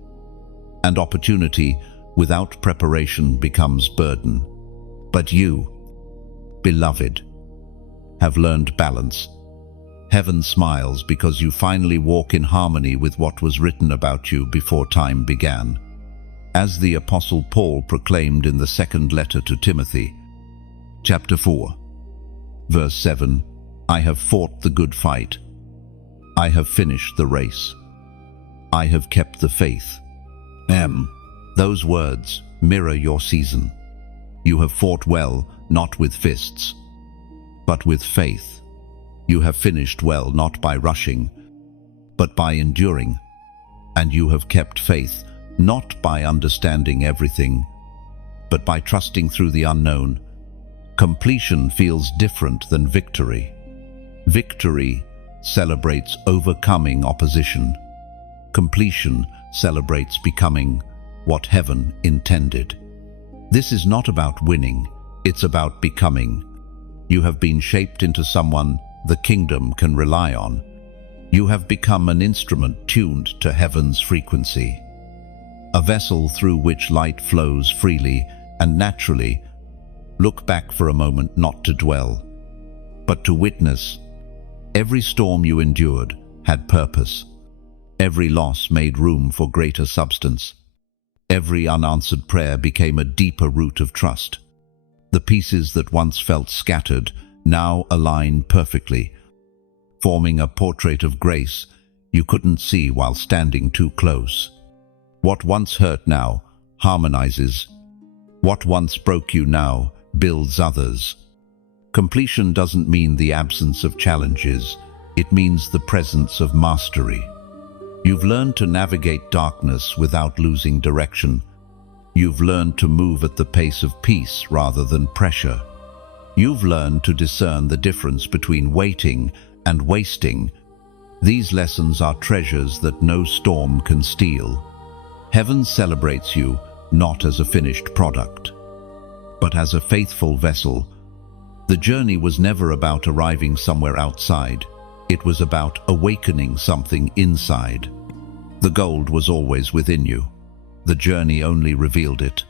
and opportunity without preparation becomes burden. But you, beloved, have learned balance. Heaven smiles because you finally walk in harmony with what was written about you before time began. As the Apostle Paul proclaimed in the second letter to Timothy, chapter 4, verse 7, I have fought the good fight. I have finished the race. I have kept the faith. Those words mirror your season. You have fought well, not with fists, but with faith. You have finished well not by rushing, but by enduring. And you have kept faith not by understanding everything, but by trusting through the unknown. Completion feels different than victory. Victory celebrates overcoming opposition. Completion celebrates becoming what heaven intended. This is not about winning, it's about becoming. You have been shaped into someone the kingdom can rely on. You have become an instrument tuned to heaven's frequency, a vessel through which light flows freely and naturally. Look back for a moment, not to dwell, but to witness. Every storm you endured had purpose. Every loss made room for greater substance. Every unanswered prayer became a deeper root of trust. The pieces that once felt scattered now align perfectly, forming a portrait of grace you couldn't see while standing too close. What once hurt now harmonizes. What once broke you now builds others. Completion doesn't mean the absence of challenges, it means the presence of mastery. You've learned to navigate darkness without losing direction. You've learned to move at the pace of peace rather than pressure. You've learned to discern the difference between waiting and wasting. These lessons are treasures that no storm can steal. Heaven celebrates you not as a finished product, but as a faithful vessel. The journey was never about arriving somewhere outside. It was about awakening something inside. The gold was always within you. The journey only revealed it.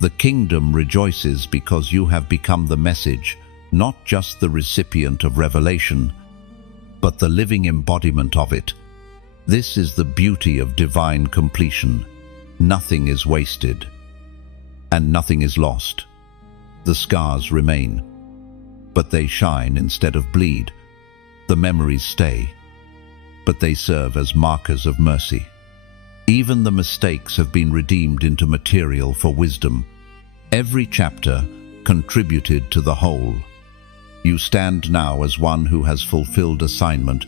The kingdom rejoices because you have become the message, not just the recipient of revelation, but the living embodiment of it. This is the beauty of divine completion. Nothing is wasted, and nothing is lost. The scars remain, but they shine instead of bleed. The memories stay, but they serve as markers of mercy. Even the mistakes have been redeemed into material for wisdom. Every chapter contributed to the whole. You stand now as one who has fulfilled assignment,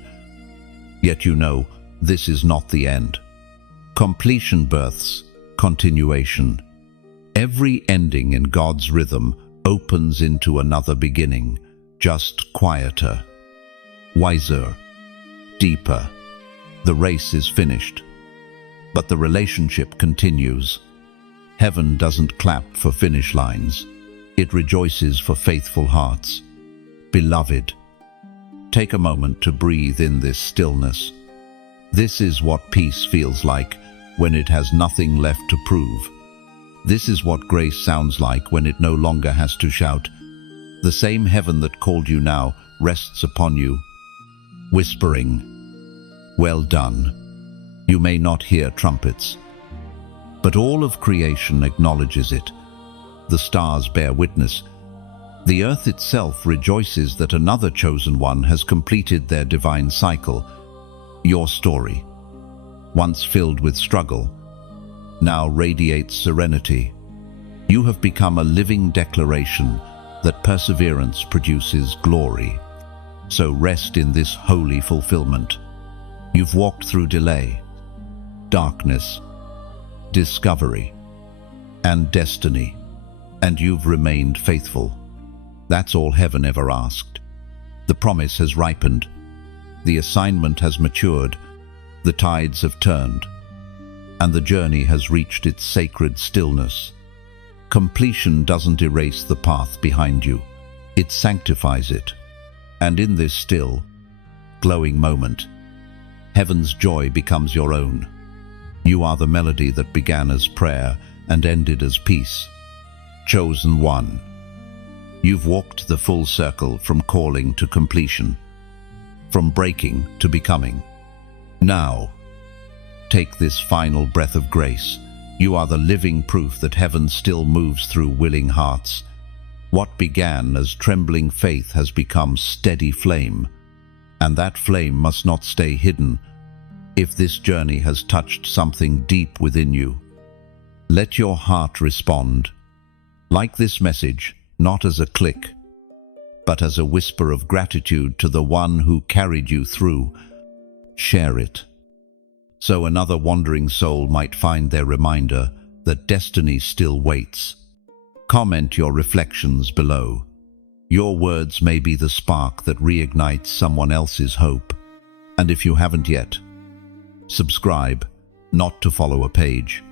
yet you know this is not the end. Completion births continuation. Every ending in God's rhythm opens into another beginning, just quieter, wiser, deeper. The race is finished, but the relationship continues. Heaven doesn't clap for finish lines. It rejoices for faithful hearts. Beloved, take a moment to breathe in this stillness. This is what peace feels like when it has nothing left to prove. This is what grace sounds like when it no longer has to shout. The same heaven that called you now rests upon you, whispering, "Well done." You may not hear trumpets, but all of creation acknowledges it. The stars bear witness. The earth itself rejoices that another chosen one has completed their divine cycle. Your story, once filled with struggle, now radiates serenity. You have become a living declaration that perseverance produces glory. So rest in this holy fulfillment. You've walked through delay, darkness, discovery, and destiny, and you've remained faithful. That's all heaven ever asked. The promise has ripened. The assignment has matured. The tides have turned. And the journey has reached its sacred stillness. Completion doesn't erase the path behind you. It sanctifies it. And in this still, glowing moment, heaven's joy becomes your own. You are the melody that began as prayer and ended as peace. Chosen one. You've walked the full circle from calling to completion, from breaking to becoming. Now, take this final breath of grace. You are the living proof that heaven still moves through willing hearts. What began as trembling faith has become steady flame, and that flame must not stay hidden. If this journey has touched something deep within you, let your heart respond. Like this message, not as a click, but as a whisper of gratitude to the one who carried you through. Share it, so another wandering soul might find their reminder that destiny still waits. Comment your reflections below. Your words may be the spark that reignites someone else's hope. And if you haven't yet, subscribe, not to follow a page,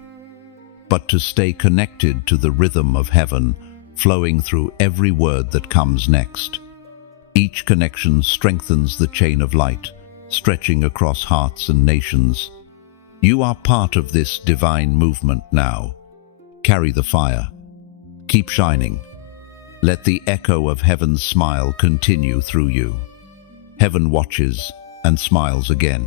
but to stay connected to the rhythm of heaven flowing through every word that comes next. Each connection strengthens the chain of light, stretching across hearts and nations. You are part of this divine movement now. Carry the fire. Keep shining. Let the echo of heaven's smile continue through you. Heaven watches and smiles again.